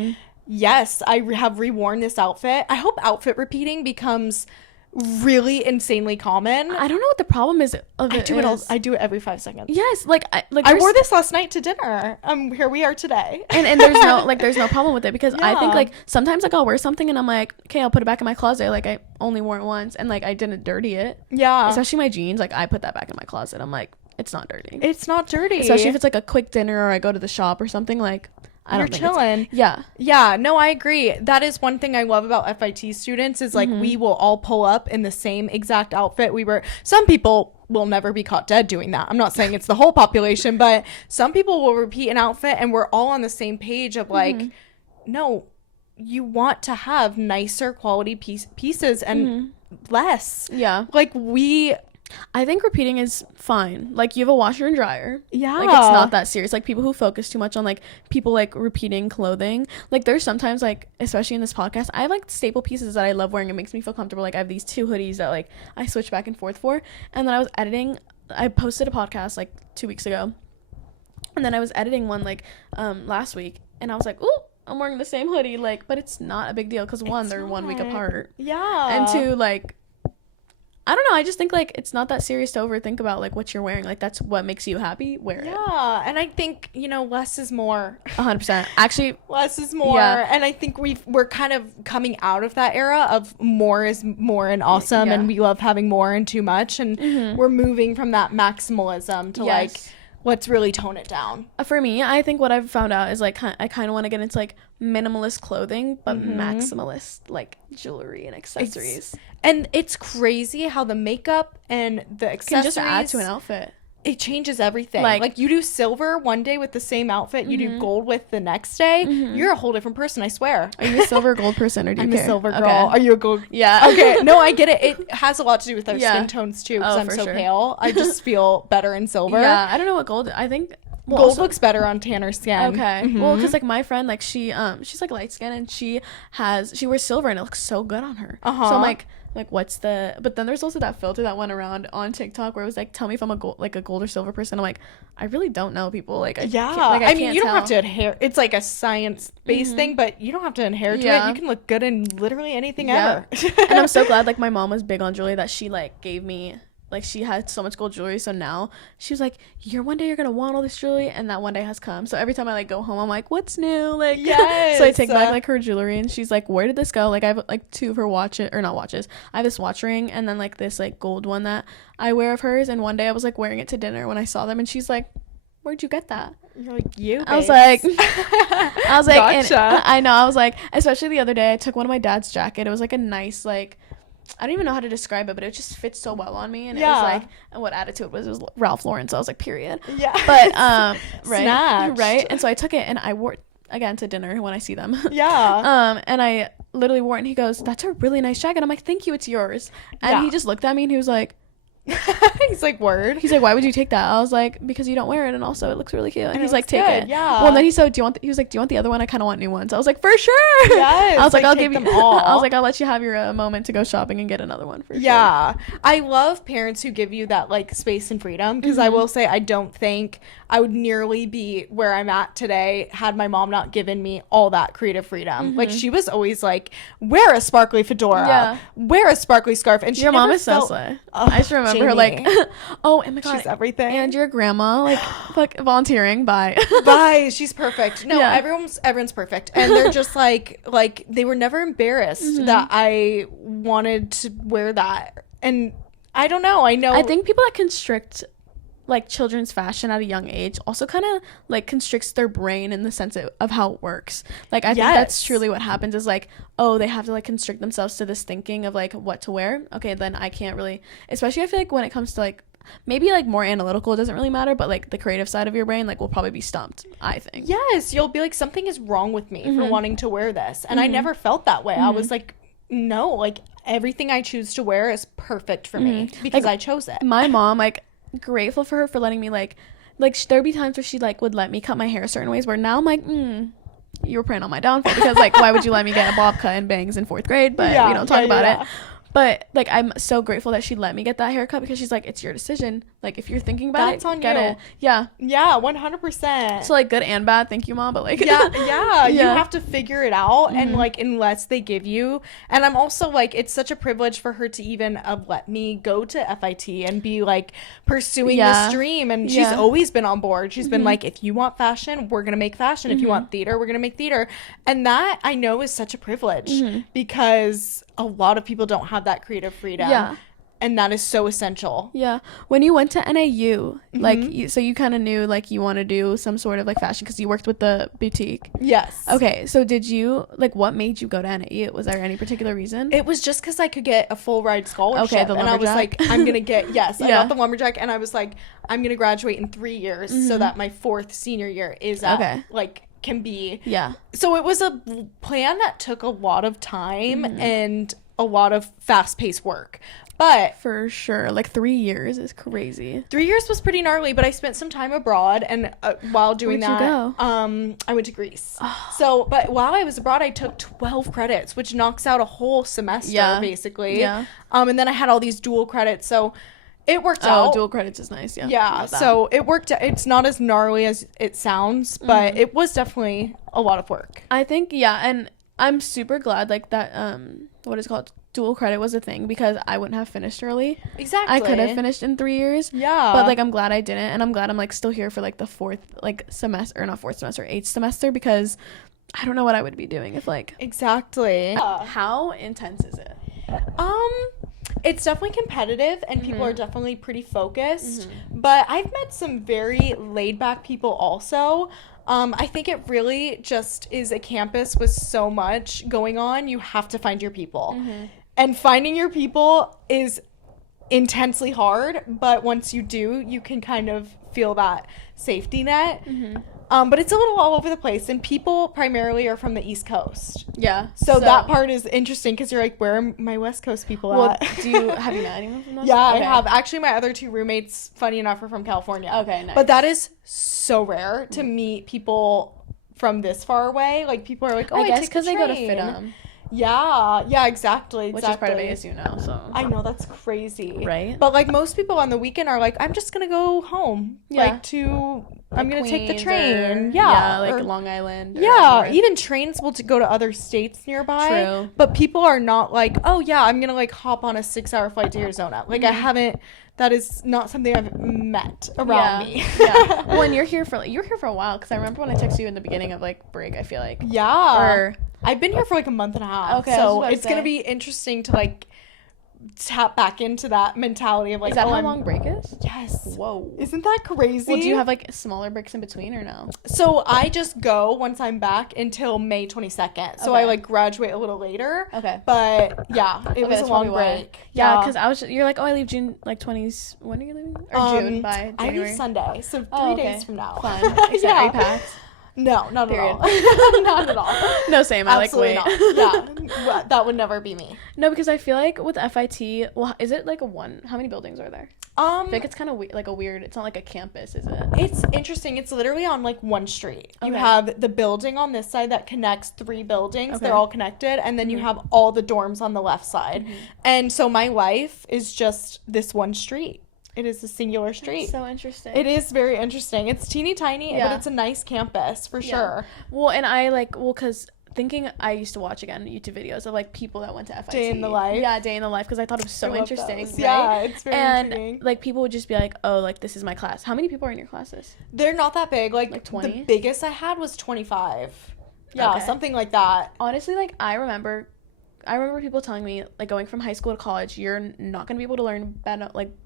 yes, I have reworn this outfit. I hope outfit repeating becomes really insanely common. I don't know what the problem is I do it every 5 seconds. Yes, I wore this last night to dinner. Here we are today. And there's no problem with it because I think like sometimes like I'll wear something and I'm like, okay, I'll put it back in my closet. Like I only wore it once and like I didn't dirty it. Yeah. Especially my jeans, like I put that back in my closet. I'm like, it's not dirty. It's not dirty. Especially if it's like a quick dinner or I go to the shop or something, like you're chilling. Yeah, no, I agree. That is one thing I love about FIT students is like we will all pull up in the same exact outfit we were. Some people will never be caught dead doing that. I'm not saying it's the whole population, but some people will repeat an outfit and we're all on the same page of like, no, you want to have nicer quality pieces and less. Yeah. Like I think repeating is fine. Like, you have a washer and dryer. Yeah. Like, it's not that serious. Like, people who focus too much on, like, people, like, repeating clothing. Like, there's sometimes, like, especially in this podcast, I have, like, staple pieces that I love wearing. It makes me feel comfortable. Like, I have these 2 hoodies that, like, I switch back and forth for. And then I posted a podcast, like, 2 weeks ago. And then I was editing one, like, last week. And I was like, ooh, I'm wearing the same hoodie. Like, but it's not a big deal because, one, they're 1 week apart. Yeah. And 2, like, I don't know. I just think, like, it's not that serious to overthink about, like, what you're wearing. Like, that's what makes you happy. Wear it. Yeah. And I think, less is more. 100%. Actually. Less is more. Yeah. And I think we're kind of coming out of that era of more is more and awesome. Yeah. And we love having more and too much. And we're moving from that maximalism to, like, let's really tone it down. For me, I think what I've found out is, like, I kind of want to get into, like, minimalist clothing, but maximalist, like, jewelry and accessories. And it's crazy how the makeup and the accessories can just add to an outfit. It changes everything. Like you do silver one day with the same outfit, you do gold with the next day. You're a whole different person, I swear. Are you a silver gold person or do you care? I'm a silver girl. Okay. Are you a gold? Yeah. Okay. No, I get it. It has a lot to do with our skin tones too because I'm so pale. I just feel better in silver. Yeah. I don't know what gold. I think gold looks better on tanner skin. Okay. Well, because like my friend, like she's like light skin and she wears silver and it looks so good on her. So I'm like what's the, but then there's also that filter that went around on TikTok where it was like, tell me if I'm a gold or silver person. I'm like, I really don't know people. Like, I mean, you don't have to adhere. It's like a science-based thing, but you don't have to adhere to it. You can look good in literally anything ever. And I'm so glad, like, my mom was big on jewelry that she, like, gave me. Like, she had so much gold jewelry, so now she was like, one day you're gonna want all this jewelry, and that one day has come. So every time I, like, go home, I'm like, what's new? Like, yes. So I take back, like, her jewelry, and she's like, where did this go? Like, I have, like, 2 of her not watches. I have this watch ring, and then, like, this, like, gold one that I wear of hers, and one day I was, like, wearing it to dinner when I saw them, and she's like, where'd you get that? You're like, babes. I was like, gotcha. I know, I was like, especially the other day, I took one of my dad's jacket. It was, like, a nice, like, I don't even know how to describe it, but it just fits so well on me. And it was like, and what added to it was Ralph Lauren. So I was like, period. Yeah. But, right. Snatched. Right. And so I took it and I wore it again to dinner when I see them. Yeah. And I literally wore it and he goes, that's a really nice jacket. I'm like, thank you. It's yours. And he just looked at me and he was like, he's like, word. He's like, why would you take that? I was like, because you don't wear it and also it looks really cute. And he's like, take good. it. Yeah. Well, and then he said, he was like, do you want the other one? I kind of want new ones. I was like, for sure. Yes. I was like, I'll give them you all. I was like, I'll let you have your moment to go shopping and get another one for sure. Yeah. I love parents who give you that, like, space and freedom because I will say I don't think I would nearly be where I'm at today had my mom not given me all that creative freedom. Like, she was always like, wear a sparkly fedora, wear a sparkly scarf, and your mom is so slay. I just remember remember her like, oh my god, she's everything. And your grandma, like, fuck, volunteering, bye. Bye. She's perfect. No, everyone's perfect, and they're just like they were never embarrassed that I wanted to wear that, and I don't know. I think people that constrict like children's fashion at a young age also kind of like constricts their brain in the sense of how it works. Like I think that's truly what happens is like, oh, they have to like constrict themselves to this thinking of like what to wear. Okay, then I can't really, especially I feel like when it comes to like maybe like more analytical, it doesn't really matter, but like the creative side of your brain like will probably be stumped, I think. Yes, you'll be like, something is wrong with me for wanting to wear this, and I never felt that way. I was like, no, like everything I choose to wear is perfect for me because like, I chose it. My mom, like, grateful for her for letting me like there'd be times where she like would let me cut my hair certain ways where now I'm like, you were preying on my downfall because like why would you let me get a bob cut and bangs in 4th grade, but we don't talk about it. But like I'm so grateful that she let me get that haircut because she's like, it's your decision. Like if you're thinking about that's it, on get you. it. Yeah. Yeah, 100%. So like good and bad. Thank you, Mom. But like yeah, you have to figure it out, and like unless they give you. And I'm also like, it's such a privilege for her to even let me go to FIT and be like pursuing this dream. And she's always been on board. She's been like, if you want fashion, we're gonna make fashion. If you want theater, we're gonna make theater. And that I know is such a privilege because a lot of people don't have that creative freedom. Yeah. And that is so essential. Yeah. When you went to NAU, like, so you kind of knew, like, you want to do some sort of, like, fashion because you worked with the boutique. Yes. Okay. So did you, like, what made you go to NAU? Was there any particular reason? It was just because I could get a full ride scholarship. Okay, the lumberjack. And I was like, I'm going to get, I got the lumberjack. And I was like, I'm going to graduate in 3 years so that my 4th senior year is at, like, can be. Yeah. So it was a plan that took a lot of time and a lot of fast-paced work. But for sure, like 3 years is crazy. 3 years was pretty gnarly, but I spent some time abroad, and while doing Where'd you go? I went to Greece. So, but while I was abroad, I took 12 credits, which knocks out a whole semester basically. Yeah. And then I had all these dual credits, so it worked out. Oh, dual credits is nice. Yeah. Yeah. So it worked. It's not as gnarly as it sounds, but it was definitely a lot of work. I think and I'm super glad like that. What is it called? Dual credit was a thing because I wouldn't have finished early. Exactly. I could have finished in 3 years. Yeah. But like I'm glad I didn't, and I'm glad I'm like still here for like the 4th like semester, or not 4th semester, 8th semester, because I don't know what I would be doing if like. Exactly. How intense is it? It's definitely competitive, and people are definitely pretty focused. But I've met some very laid back people also. I think it really just is a campus with so much going on. You have to find your people. And finding your people is intensely hard, but once you do, you can kind of feel that safety net. But it's a little all over the place, and people primarily are from the East Coast. Yeah. So that part is interesting because you're like, where are my West Coast people at? Have you met anyone from those? Yeah, okay. I have. Actually, my other 2 roommates, funny enough, are from California. Okay, nice. But that is so rare to meet people from this far away. Like, people are like, oh, I guess because they go to FITM. Yeah, exactly. Which is part of ASU now, so. I know, that's crazy. Right? But, like, most people on the weekend are like, I'm just going to go home. Yeah. I'm going to take the train. Like Long Island. Even trains will go to other states nearby. True. But people are not like, oh, yeah, I'm going to, like, hop on a 6-hour flight to Arizona. Like, I haven't. That is not something I've met around me. Yeah. Well, and you're here for a while, because I remember when I texted you in the beginning of, like, break, I feel like. Yeah. Or I've been here for like a month and a half. Okay. So it's going to be interesting to like tap back into that mentality of like, is that how long break is? Yes. Whoa. Isn't that crazy? Well, do you have like smaller breaks in between or no? So I just go once I'm back until May 22nd. So I like graduate a little later. Okay. But yeah, it was a long break. Yeah, because you're like, oh, I leave June like 20s. When are you leaving? Or June by January? I leave Sunday, so 3 days from now. Fun. Are you packed? No, not at all. Not at all. No, same. Absolutely I like wait. Yeah, that would never be me. No, because I feel like with FIT, well, is it like how many buildings are there? I think it's kind of like a weird. It's not like a campus, is it? It's interesting. It's literally on like one street. Okay. You have the building on this side that connects 3 buildings. Okay. They're all connected, and then you have all the dorms on the left side. And so my life is just this one street. It is a singular street. That's so interesting. It is very interesting. It's teeny tiny, but it's a nice campus for sure. Well, and I because thinking I used to watch again YouTube videos of like people that went to FIT. Day in the life. Yeah, day in the life, because I thought it was so interesting. Right? Yeah, it's very intriguing. And like people would just be like, oh, like this is my class. How many people are in your classes? They're not that big. Like 20? The biggest I had was 25. Yeah, something like that. Honestly, like I remember people telling me, like, going from high school to college, you're not going to be able to learn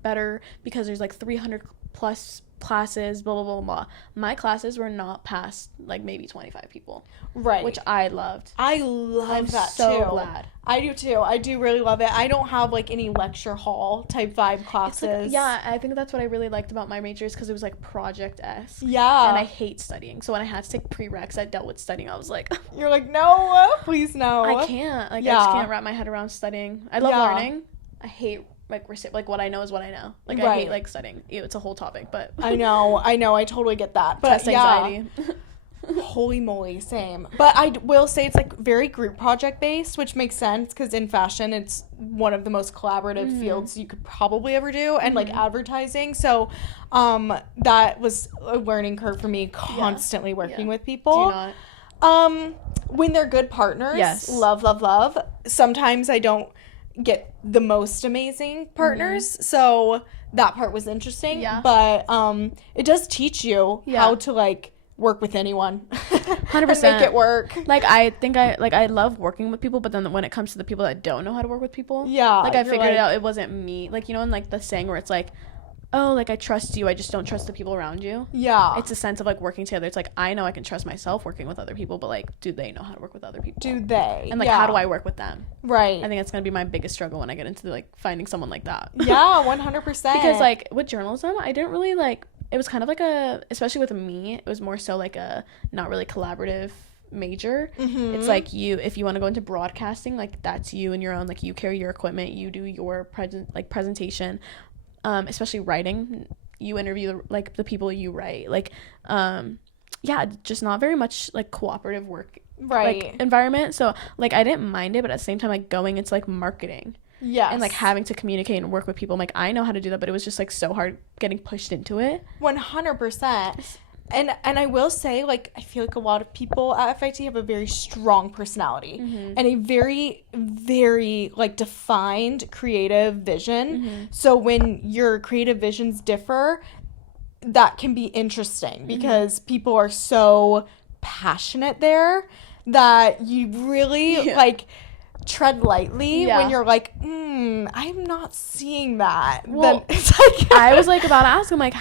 better because there's like 300 plus classes, blah blah blah blah. My classes were not past like maybe 25 people, right? Which I loved. I love that too. So glad. I do too. I do really love it. I don't have like any lecture hall type vibe classes. Like, yeah, I think that's what I really liked about my majors, because it was like project-esque. Yeah. And I hate studying, so when I had to take prereqs that dealt with studying, I was like, you're like, no, please no. I can't. Like, I just can't wrap my head around studying. I love learning. I hate like what I know is what I know. Like, I hate like studying. Ew, it's a whole topic, but I know. I totally get that. But test anxiety. Holy moly, same. But I will say it's like very group project based, which makes sense because in fashion it's one of the most collaborative fields you could probably ever do, and like advertising. So that was a learning curve for me, constantly working with people. Do not. When they're good partners, yes. Love. Sometimes I don't get the most amazing partners, so that part was interesting. Yeah. But it does teach you how to like work with anyone 100% make it work. Like, I think I love working with people, but then when it comes to the people that don't know how to work with people, like I figured it out, it wasn't me. Like, you know, in like the saying where it's like, oh, like I trust you, I just don't trust the people around you. Yeah, it's a sense of like working together. It's like, I know I can trust myself working with other people, but like, do they know how to work with other people? Do they? And like, how do I work with them? Right. I think that's gonna be my biggest struggle when I get into like finding someone like that. Yeah, 100%. Because like with journalism, I didn't really like, it was kind of like especially with me, it was more so like a not really collaborative major. It's like, if you want to go into broadcasting, like that's you and your own, like you carry your equipment, you do your presentation, especially writing, you interview like the people you write, like just not very much like cooperative work like environment. So like I didn't mind it, but at the same time, like going into like marketing, and like having to communicate and work with people, I'm like, I know how to do that, but it was just like so hard getting pushed into it. 100%. And I will say, like, I feel like a lot of people at FIT have a very strong personality and a very, very, like, defined creative vision. So when your creative visions differ, that can be interesting because people are so passionate there that you really, like, tread lightly when you're like, I'm not seeing that. Well, then it's like I was, like, about to ask him, like,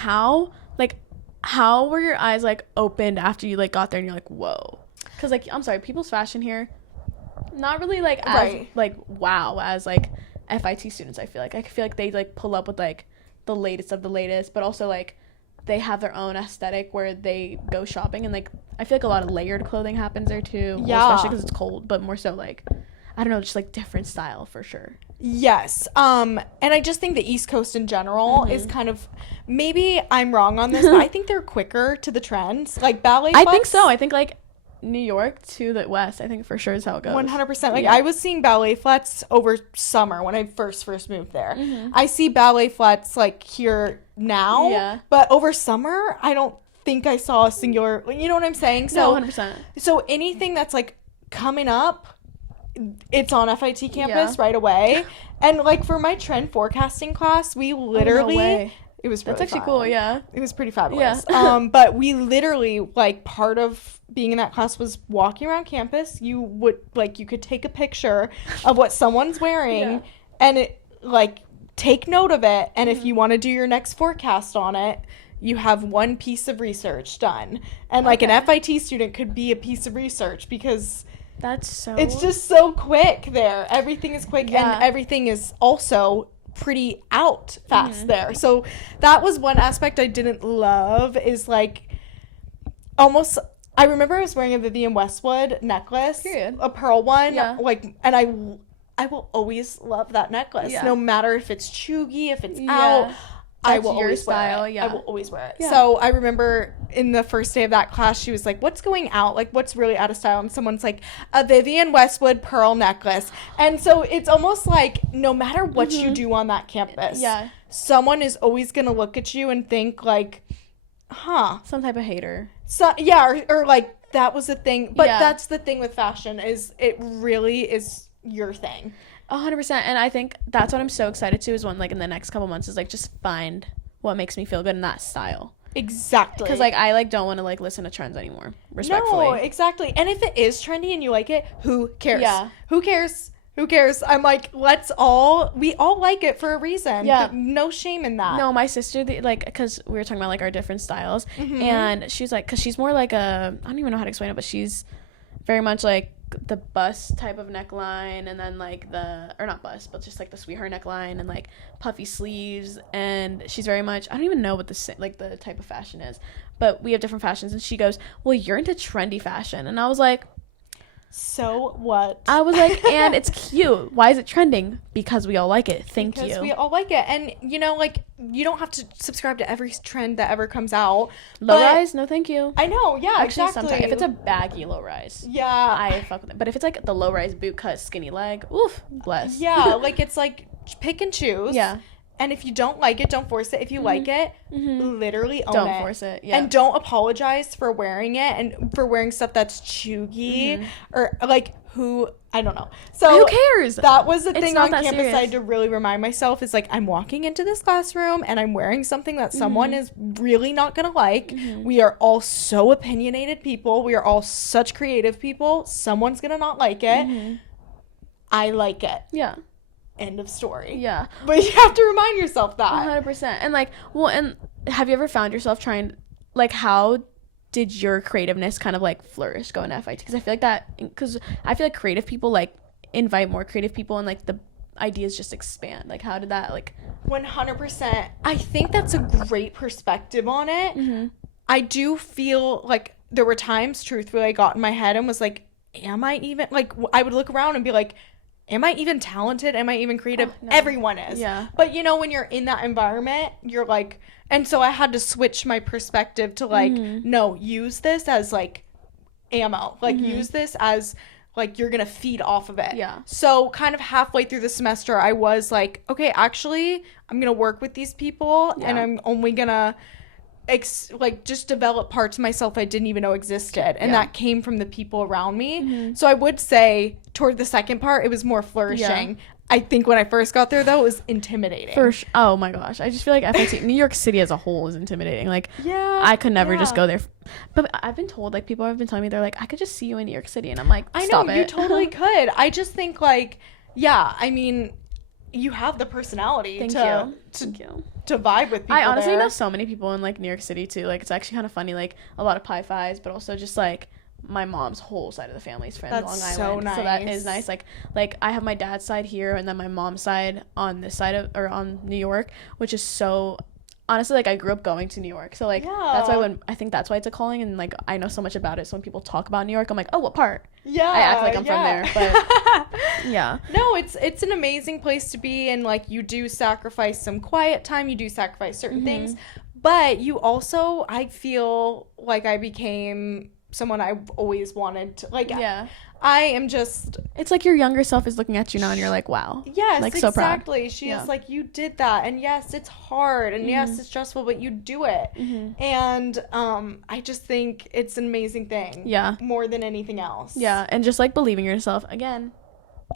how were your eyes like opened after you like got there and you're like, whoa? Because like, I'm sorry, people's fashion here, not really like as like wow as like FIT students. I feel like they like pull up with like the latest of the latest, but also like they have their own aesthetic where they go shopping, and like I feel like a lot of layered clothing happens there too. Yeah, especially because it's cold, but more so like, I don't know, just like different style for sure. Yes. And I just think the East Coast in general is kind of, maybe I'm wrong on this, but I think they're quicker to the trends. Like ballet flats. I think so. I think like New York to the West, I think for sure is how it goes. 100%. Like I was seeing ballet flats over summer when I first moved there. I see ballet flats like here now, but over summer, I don't think I saw a singular, you know what I'm saying? So, no, 100%. So anything that's like coming up, it's on FIT campus right away. And like for my trend forecasting class, we literally it was really that's actually fun. cool. It was pretty fabulous. But we literally, like, part of being in that class was walking around campus. You would like, you could take a picture of what someone's wearing and it like take note of it, and if you want to do your next forecast on it, you have one piece of research done. And like an FIT student could be a piece of research because it's just so quick there. Everything is quick and everything is also pretty out fast there. So that was one aspect I didn't love, is like almost, I remember I was wearing a Vivienne Westwood necklace, a pearl one, like, and I will always love that necklace no matter if it's chuggy, if it's out. I will always wear it. I will always wear it. So I remember in the first day of that class, she was like, what's going out? Like, what's really out of style? And someone's like, a Vivienne Westwood pearl necklace. And so it's almost like no matter what you do on that campus, someone is always going to look at you and think like, huh. Some type of hater. So, or like, that was the thing. But that's the thing with fashion, is it really is your thing. 100%. And I think that's what I'm so excited to, is when, like, in the next couple months is, like, just find what makes me feel good in that style. Exactly. Because, like, I, like, don't want to, like, listen to trends anymore, respectfully. No, exactly. And if it is trendy and you like it, who cares? Yeah. Who cares? Who cares? I'm like, we all like it for a reason. Yeah. No shame in that. No, my sister, like, because we were talking about, like, our different styles. And she's, like, because she's more like I don't even know how to explain it, but she's very much, like, the bust type of neckline, and then, like, or not bust, but just, like, the sweetheart neckline, and, like, puffy sleeves. And she's very much, I don't even know what the type of fashion is, but we have different fashions. And she goes, well, you're into trendy fashion. And I was like, so what? I was like, and it's cute. Why is it trending? Because we all like it. Thank you. Because we all like it. And, you know, like, you don't have to subscribe to every trend that ever comes out. Low rise? No, thank you. I know. Yeah, actually, exactly. sometimes if it's a baggy low rise, I fuck with it. But if it's like the low rise boot cut skinny leg, oof, bless. Yeah, like, it's like pick and choose. Yeah. And if you don't like it, don't force it. If you like it, literally own it. Don't force it. Yeah. And don't apologize for wearing it, and for wearing stuff that's chuggy or, like, I don't know. So who cares? That was the thing on campus serious. I had to really remind myself, is like, I'm walking into this classroom and I'm wearing something that someone is really not going to like. We are all so opinionated people. We are all such creative people. Someone's going to not like it. I like it. Yeah. End of story. Yeah. But you have to remind yourself that. 100%. And, like, well, and have you ever found yourself trying, like, how did your creativeness kind of, like, flourish going to FIT? Because I feel like creative people, like, invite more creative people, and, like, the ideas just expand. Like, how did that, like... 100%. I think that's a great perspective on it. I do feel like there were times, truthfully, I got in my head and was like, am I even... Like, I would look around and be like, am I even talented? Am I even creative? No. Everyone is. Yeah. But, you know, when you're in that environment, you're like... And so I had to switch my perspective to, like, no, use this as, like, ammo. Like, use this as, like, you're going to feed off of it. Yeah. So kind of halfway through the semester, I was like, okay, actually, I'm going to work with these people, and I'm only going to... just develop parts of myself I didn't even know existed, and that came from the people around me. So I would say toward the second part, it was more flourishing. I think when I first got there, though, it was intimidating. Oh my gosh, I just feel like FIT, New York City as a whole is intimidating. Like, I could never just go there. But I've been told, like, people have been telling me, they're like, I could just see you in New York City, and I'm like, stop it. You totally could. I just think, like, I mean, you have the personality to vibe with people. I honestly know so many people in, like, New York City too. Like, it's actually kind of funny. Like, a lot of Pi Phis, but also just, like, my mom's whole side of the family's from Long Island. So nice. So that is nice. Like I have my dad's side here, and then my mom's side on this side on New York, which is so... Honestly, like, I grew up going to New York, so, like, that's why I think that's why it's a calling, and, like, I know so much about it. So when people talk about New York, I'm like, oh, what part? Yeah, I act like I'm from there, but yeah. No, it's an amazing place to be, and, like, you do sacrifice some quiet time, you do sacrifice certain things, but you also, I feel like I became someone I've always wanted to, like, I am just... It's like your younger self is looking at you now, and you're like, wow. Yes, like, so exactly. Proud. She is like, you did that, and yes, it's hard, and yes, it's stressful, but you do it. And I just think it's an amazing thing. Yeah. More than anything else. Yeah, and just, like, believing in yourself. Again,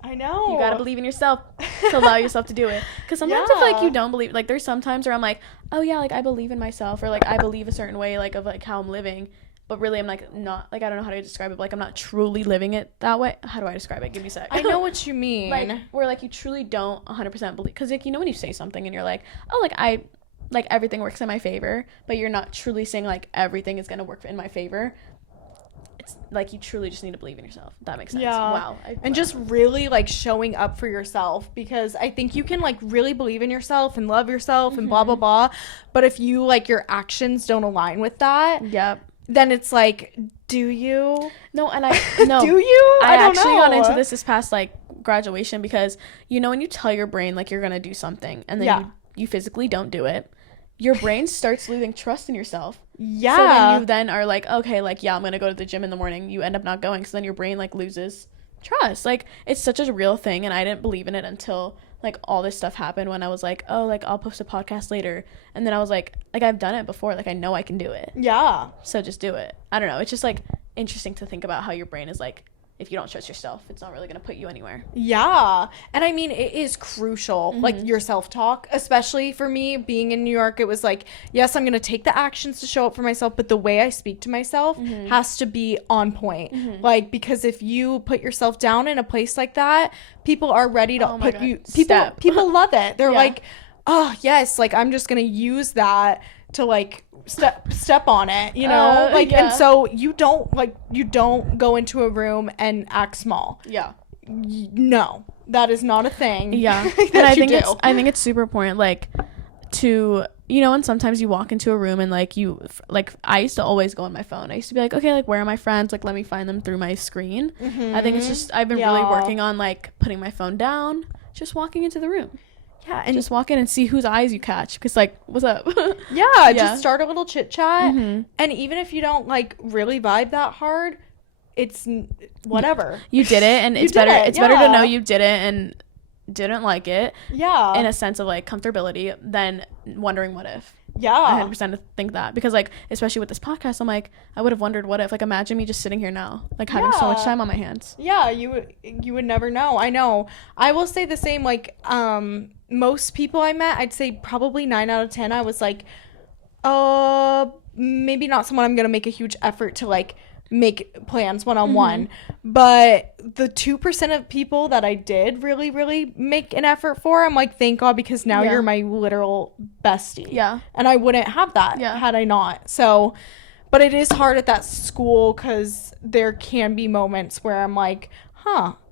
I know. You gotta believe in yourself to allow yourself to do it. Because sometimes I feel like you don't believe... Like, there's some times where I'm like, oh, yeah, like, I believe in myself, or, like, I believe a certain way, like, of, like, how I'm living. But really, I'm, like, not, like, I don't know how to describe it, but, like, I'm not truly living it that way. How do I describe it? Give me a sec. I know what you mean. Like, where, like, you truly don't 100% believe. Because, like, you know when you say something and you're like, oh, like, everything works in my favor, but you're not truly saying, like, everything is going to work in my favor. It's, like, you truly just need to believe in yourself. That makes sense. Yeah. Wow. And just really, like, showing up for yourself, because I think you can, like, really believe in yourself and love yourself and blah, blah, blah. But if you, like, your actions don't align with that. Yep. Then it's like, do you? No, and no. Do you? I actually got into this past, like, graduation, because, you know, when you tell your brain, like, you're going to do something, and then you physically don't do it, your brain starts losing trust in yourself. Yeah. So then you then are like, okay, like, yeah, I'm going to go to the gym in the morning. You end up not going, so then your brain, like, loses trust. Like, it's such a real thing, and I didn't believe in it until, like, all this stuff happened, when I was like, oh, like, I'll post a podcast later, and then I was like, I've done it before, like, I know I can do it. Yeah. So just do it. I don't know, it's just, like, interesting to think about how your brain is like, if you don't trust yourself, it's not really going to put you anywhere. Yeah. And I mean, it is crucial, like your self-talk, especially for me being in New York. It was like, yes, I'm going to take the actions to show up for myself, but the way I speak to myself has to be on point. Like, because if you put yourself down in a place like that, people are ready to put you, people love it. They're like, oh yes, like I'm just going to use that to like step on it, you know, like, and so you don't go into a room and act small. No, that is not a thing. And I think it's super important, like, to, you know, and sometimes you walk into a room and like I used to always go on my phone. I used to be like, okay, like, where are my friends, like, let me find them through my screen. I think it's just, I've been really working on like putting my phone down, just walking into the room. And just walk in and see whose eyes you catch, because like, what's up? Just start a little chit chat, and even if you don't like really vibe that hard, it's whatever, you did it, and it's better to know you did it and didn't like it, in a sense of like comfortability, than wondering what if. I 100% think that, because like, especially with this podcast, I'm like, I would have wondered what if, like, imagine me just sitting here now, like having so much time on my hands. You would never know. I know. I will say the same, like, most people I met, I'd say probably 9 out of 10, I was like, maybe not someone I'm gonna make a huge effort to like make plans one-on-one, but the 2% of people that I did really, really make an effort for, I'm like, thank God, because now you're my literal bestie. And I wouldn't have that had I not. So, but it is hard at that school, because there can be moments where I'm like,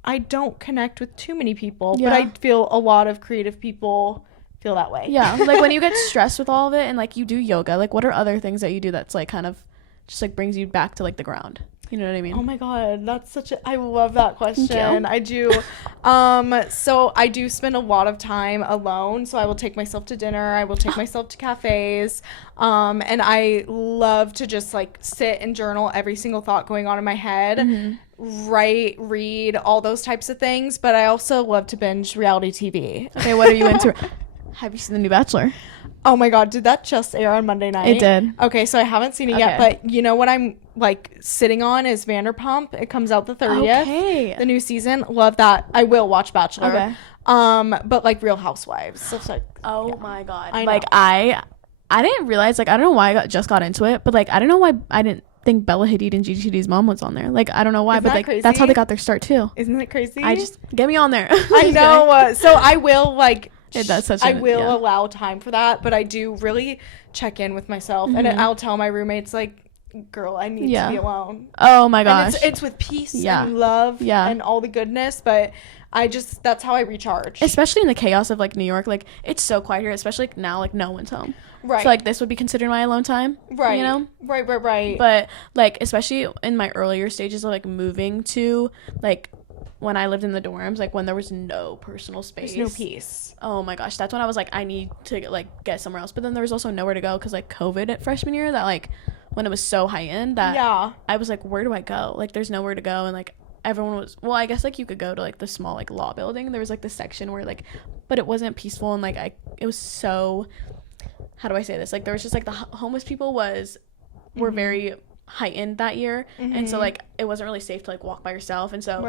I don't connect with too many people, but I feel a lot of creative people feel that way. Like, when you get stressed with all of it and like you do yoga, like, what are other things that you do that's like kind of just like brings you back to like the ground? You know what I mean? Oh my God, that's I love that question. I do. So I do spend a lot of time alone. So I will take myself to dinner. I will take myself to cafes. And I love to just like sit and journal every single thought going on in my head, write, read, all those types of things. But I also love to binge reality TV. Okay, what are you into? Have you seen the new Bachelor? Oh my God, did that just air on Monday night? It did. Okay, so I haven't seen it yet, but you know what I'm like sitting on is Vanderpump. It comes out the 30th. Okay. The new season. Love that. I will watch Bachelor. Okay. But like Real Housewives. So it's like, my God. I didn't realize, like, I don't know why I just got into it, but like, I don't know why I didn't think Bella Hadid and GTD's mom was on there. Like, I don't know why, but like, crazy? That's how they got their start too. Isn't it crazy? I just, get me on there. I know. So I will like, I will allow time for that, but I do really check in with myself, and I'll tell my roommates, like, girl, I need to be alone. Oh my gosh. And it's with peace and love and all the goodness, but that's how I recharge. Especially in the chaos of like New York, like, it's so quiet here, especially like now, like, no one's home. Right. So like, this would be considered my alone time. Right. You know? Right. But like, especially in my earlier stages of like moving to like, when I lived in the dorms, like, when there was no personal space. There's no peace. Oh my gosh. That's when I was like, I need to like get somewhere else. But then there was also nowhere to go, because like COVID at freshman year, that like, when it was so heightened, that I was like, where do I go? Like, there's nowhere to go. And like, everyone was, well, I guess like you could go to like the small like law building. There was like the section where like, but it wasn't peaceful, and like it was so, how do I say this? Like, there was just like the homeless people were very heightened that year, and so like it wasn't really safe to like walk by yourself, and so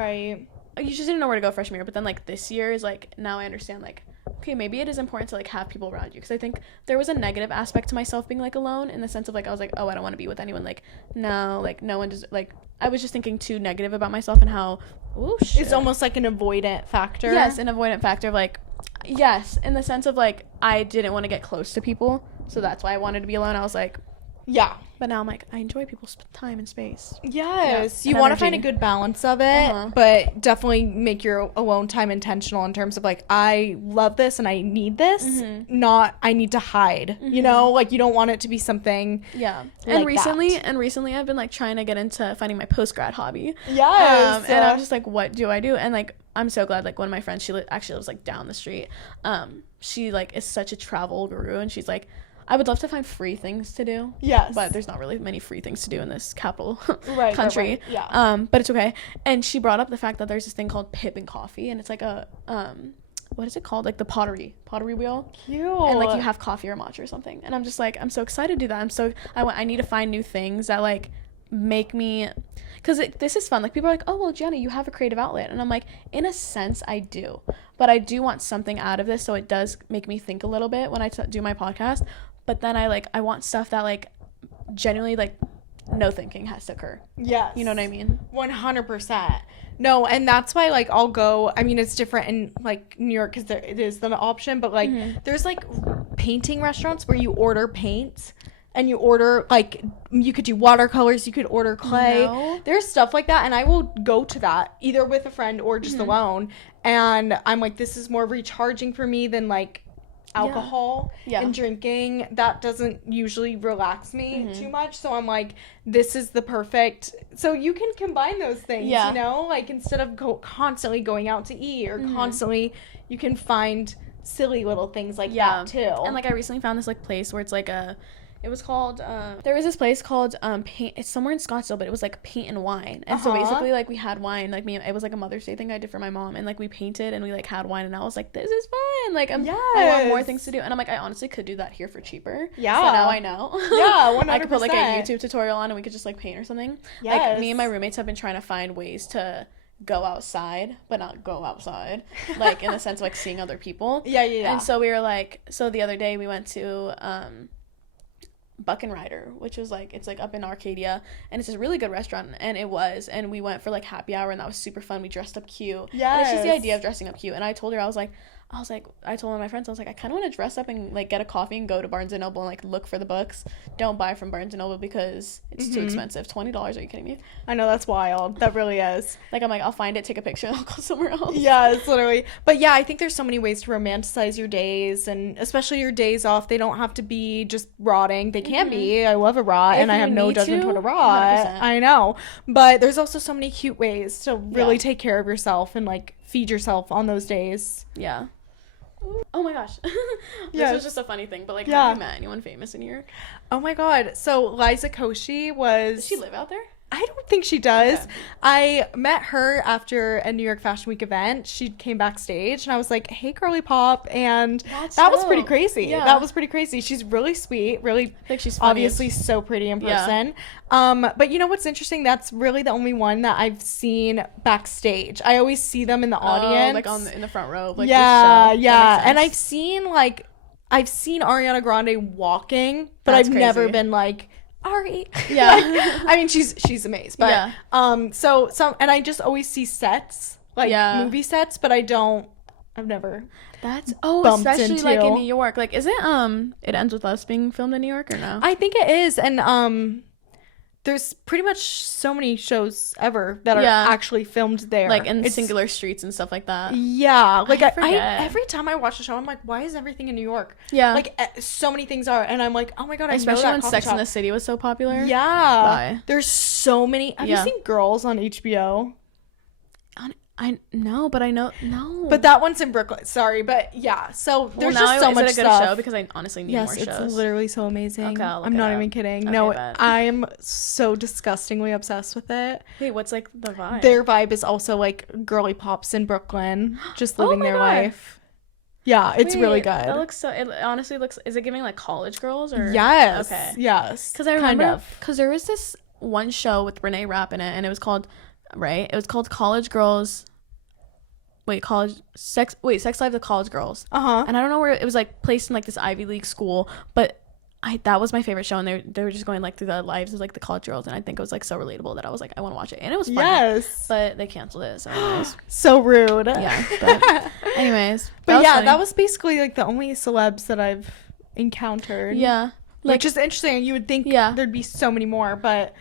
you just didn't know where to go freshman year. But then like this year is like, now I understand, like, okay, maybe it is important to like have people around you, because I think there was a negative aspect to myself being like alone, in the sense of like, I was like, oh, I don't want to be with anyone, like, no, like, no one does, like, I was just thinking too negative about myself, and how it's almost like an avoidant factor. Yes, an avoidant factor of like, yes, in the sense of like, I didn't want to get close to people, so that's why I wanted to be alone. I was like, but now I'm like, I enjoy people's time and space. Yes, you want to find a good balance of it, but definitely make your alone time intentional, in terms of like, I love this and I need this, not I need to hide. You know, like, you don't want it to be something. And recently I've been like trying to get into finding my post-grad hobby. And I'm just like, what do I do? And like, I'm so glad, like, one of my friends, she actually lives like down the street. She like is such a travel guru, and she's like, I would love to find free things to do. Yes. But there's not really many free things to do in this capital country. Right. But it's okay. And she brought up the fact that there's this thing called Pip and Coffee, and it's like a what is it called? Like the pottery wheel. Cute. And like, you have coffee or matcha or something. And I'm just like, I'm so excited to do that. I need to find new things that like make me, because this is fun. Like, people are like, oh, well, Gianna, you have a creative outlet. And I'm like, in a sense, I do. But I do want something out of this, so it does make me think a little bit when I do my podcast. But then I want stuff that, like, genuinely, like, no thinking has to occur. Yes. You know what I mean? 100%. No, and that's why, like, I'll go, I mean, it's different in, like, New York because it is the option, but, like, there's, like, painting restaurants where you order paint. And you order, like, you could do watercolors, you could order clay. No. There's stuff like that, and I will go to that, either with a friend or just alone. And I'm like, this is more recharging for me than, like, alcohol and drinking. That doesn't usually relax me too much. So I'm like, this is the perfect... So you can combine those things, you know? Like, instead of constantly going out to eat or constantly... You can find silly little things like that, too. And, like, I recently found this, like, place where it's, like, it was called, there was this place called, Paint, it's somewhere in Scottsdale, but it was, like, paint and wine. And so basically, like, we had wine, like, it was, like, a Mother's Day thing I did for my mom, and, like, we painted, and we, like, had wine, and I was like, this is fun, like, I want more things to do, and I'm like, I honestly could do that here for cheaper. Yeah. So now I know. Yeah, 100%. I could put, like, a YouTube tutorial on, and we could just, like, paint or something. Yes. Like, me and my roommates have been trying to find ways to go outside, but not go outside, like, in the sense of, like, seeing other people. Yeah. And so we were, like, so the other day we went to, Buck and Ryder, which was like, it's like up in Arcadia, and it's a really good restaurant, and we went for like happy hour, and that was super fun. We dressed up cute. Yeah. And it's just the idea of dressing up cute. And I told her, I told one of my friends, I was like, I kind of want to dress up and like get a coffee and go to Barnes and Noble and like look for the books. Don't buy from Barnes and Noble because it's too expensive. $20? Are you kidding me? I know, that's wild. That really is. Like, I'm like, I'll find it, take a picture, and I'll go somewhere else. Yeah, it's literally. But yeah, I think there's so many ways to romanticize your days, and especially your days off. They don't have to be just rotting. They can be. I love a rot, and I have no judgment toward a rot. 100%. I know. But there's also so many cute ways to really take care of yourself and like feed yourself on those days. Yeah. Oh my gosh. This was just a funny thing, but like, have you met anyone famous in New York? Oh my god. So Liza Koshy was... Does she live out there? I don't think she does. Okay. I met her after a New York Fashion Week event. She came backstage, and I was like, hey, girly pop, and that was pretty crazy. Yeah. That was pretty crazy. She's really sweet, really, like, she's obviously so pretty in person. But you know what's interesting? That's really the only one that I've seen backstage. I always see them in the audience. Like in the front row. Like, yeah. And I've seen Ariana Grande walking, but I've never been like, Ari. Yeah. Like, I mean, she's amazing. But and I just always see sets, like movie sets, but I've never especially like in New York. Like, is it It Ends With Us being filmed in New York or no? I think it is. And there's pretty much so many shows ever that are actually filmed there, like in singular streets and stuff like that. Yeah, like I every time I watch the show, I'm like, why is everything in New York? Yeah, like so many things are, and I'm like, oh my god, especially when Sex and the City was so popular. Yeah, there's so many. Have you seen Girls on HBO? I know, but I know no. But that one's in Brooklyn. Sorry, but yeah. So there's just so much stuff. Is it a good show? Because I honestly need more shows. Yes, it's literally so amazing. Okay, I'm not even kidding. Okay, no, I'm so disgustingly obsessed with it. Wait, what's like the vibe? Their vibe is also like girly pops in Brooklyn, just living their life. Yeah, it's really good. That looks so. It honestly looks. Is it giving like college girls or? Yes. Okay. Yes. Because I remember because there was this one show with Renee Rapp in it, and it was called College Girls. Sex Lives of College Girls. And I don't know where it was, like placed in like this Ivy League school, but that was my favorite show, and they were just going like through the lives of like the college girls, and I think it was like so relatable that I was like, I want to watch it, and it was fun. Yes. But they canceled it, so anyways. So rude. Yeah. But anyways. But yeah, that was basically like the only celebs that I've encountered. Yeah. Like, which is interesting. You would think there'd be so many more, but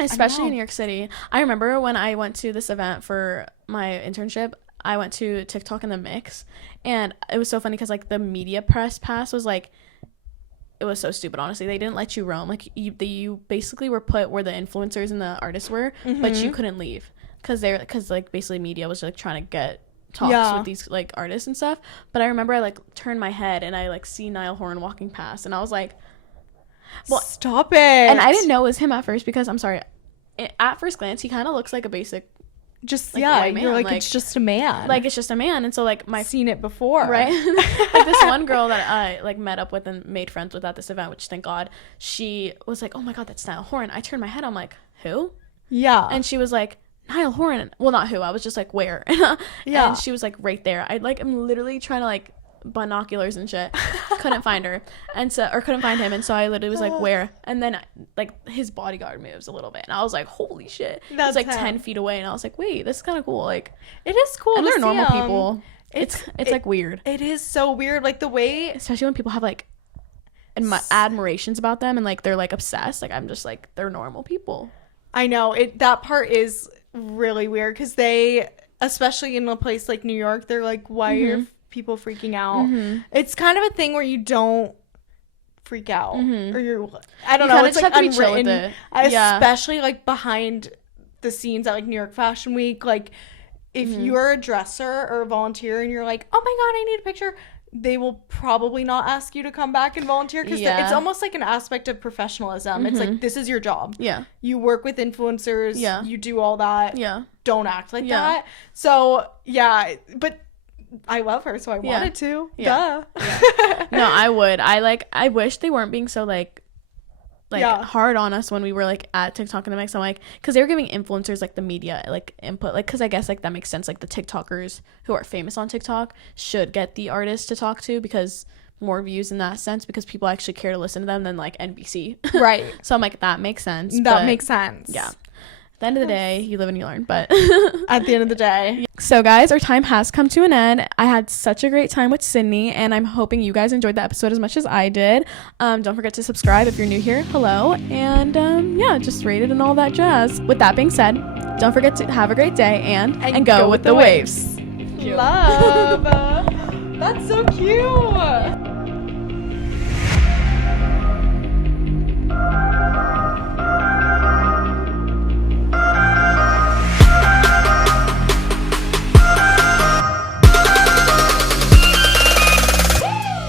especially in New York City. I remember when I went to this event for my internship, I went to TikTok in the Mix, and it was so funny because like the media press pass was like, it was so stupid, honestly. They didn't let you roam. Like you basically were put where the influencers and the artists were, but you couldn't leave because like basically media was like trying to get talks with these like artists and stuff. But I remember I like turned my head and I like see Niall Horan walking past, and I was like, well, stop it. And I didn't know it was him at first because I'm sorry, at first glance he kind of looks like a basic. Just like, you're like, it's just a man. Like, it's just a man. And so like seen it before, right? Like this one girl that I like met up with and made friends with at this event, which thank God, she was like, oh my god, that's Niall Horan. I turned my head, I'm like, who? Yeah. And she was like, Niall Horan. Well, not who. I was just like, where? Yeah. And she was like, right there. I'm literally trying to like binoculars and shit. Couldn't find her. And so, or couldn't find him. And so I literally was like, where? And then like his bodyguard moves a little bit. And I was like, holy shit. It's like 10 feet away. And I was like, wait, this is kind of cool. Like, it is cool. And they're normal people. It's like weird. It is so weird. Like the way, especially when people have like admirations about them and like they're like obsessed. Like I'm just like, they're normal people. I know that part is really weird because they, especially in a place like New York, they're like, why are people freaking out? It's kind of a thing where you don't freak out or you're, I don't know, it's like unwritten, especially like behind the scenes at like New York Fashion Week. Like if you're a dresser or a volunteer and you're like, oh my god, I need a picture, they will probably not ask you to come back and volunteer because it's almost like an aspect of professionalism. It's like, this is your job. Yeah. You work with influencers. Yeah. You do all that. Yeah. Don't act like that. So, yeah. But I love her, so I wanted to. Yeah. Duh. Yeah. No, I would. I wish they weren't being so, like hard on us when we were like at TikTok and the mix. I'm like, because they were giving influencers like the media like input, like because I guess like that makes sense. Like the TikTokers who are famous on TikTok should get the artists to talk to because more views in that sense because people actually care to listen to them than like NBC. Right. So I'm like, that makes sense. That makes sense. Yeah. At the end of the day, you live and you learn, but at the end of the day. So guys, our time has come to an end. I had such a great time with Sydney and I'm hoping you guys enjoyed the episode as much as I did. Don't forget to subscribe if you're new here. Hello. And yeah, just rate it and all that jazz. With that being said, don't forget to have a great day and go with the waves. Love. That's so cute.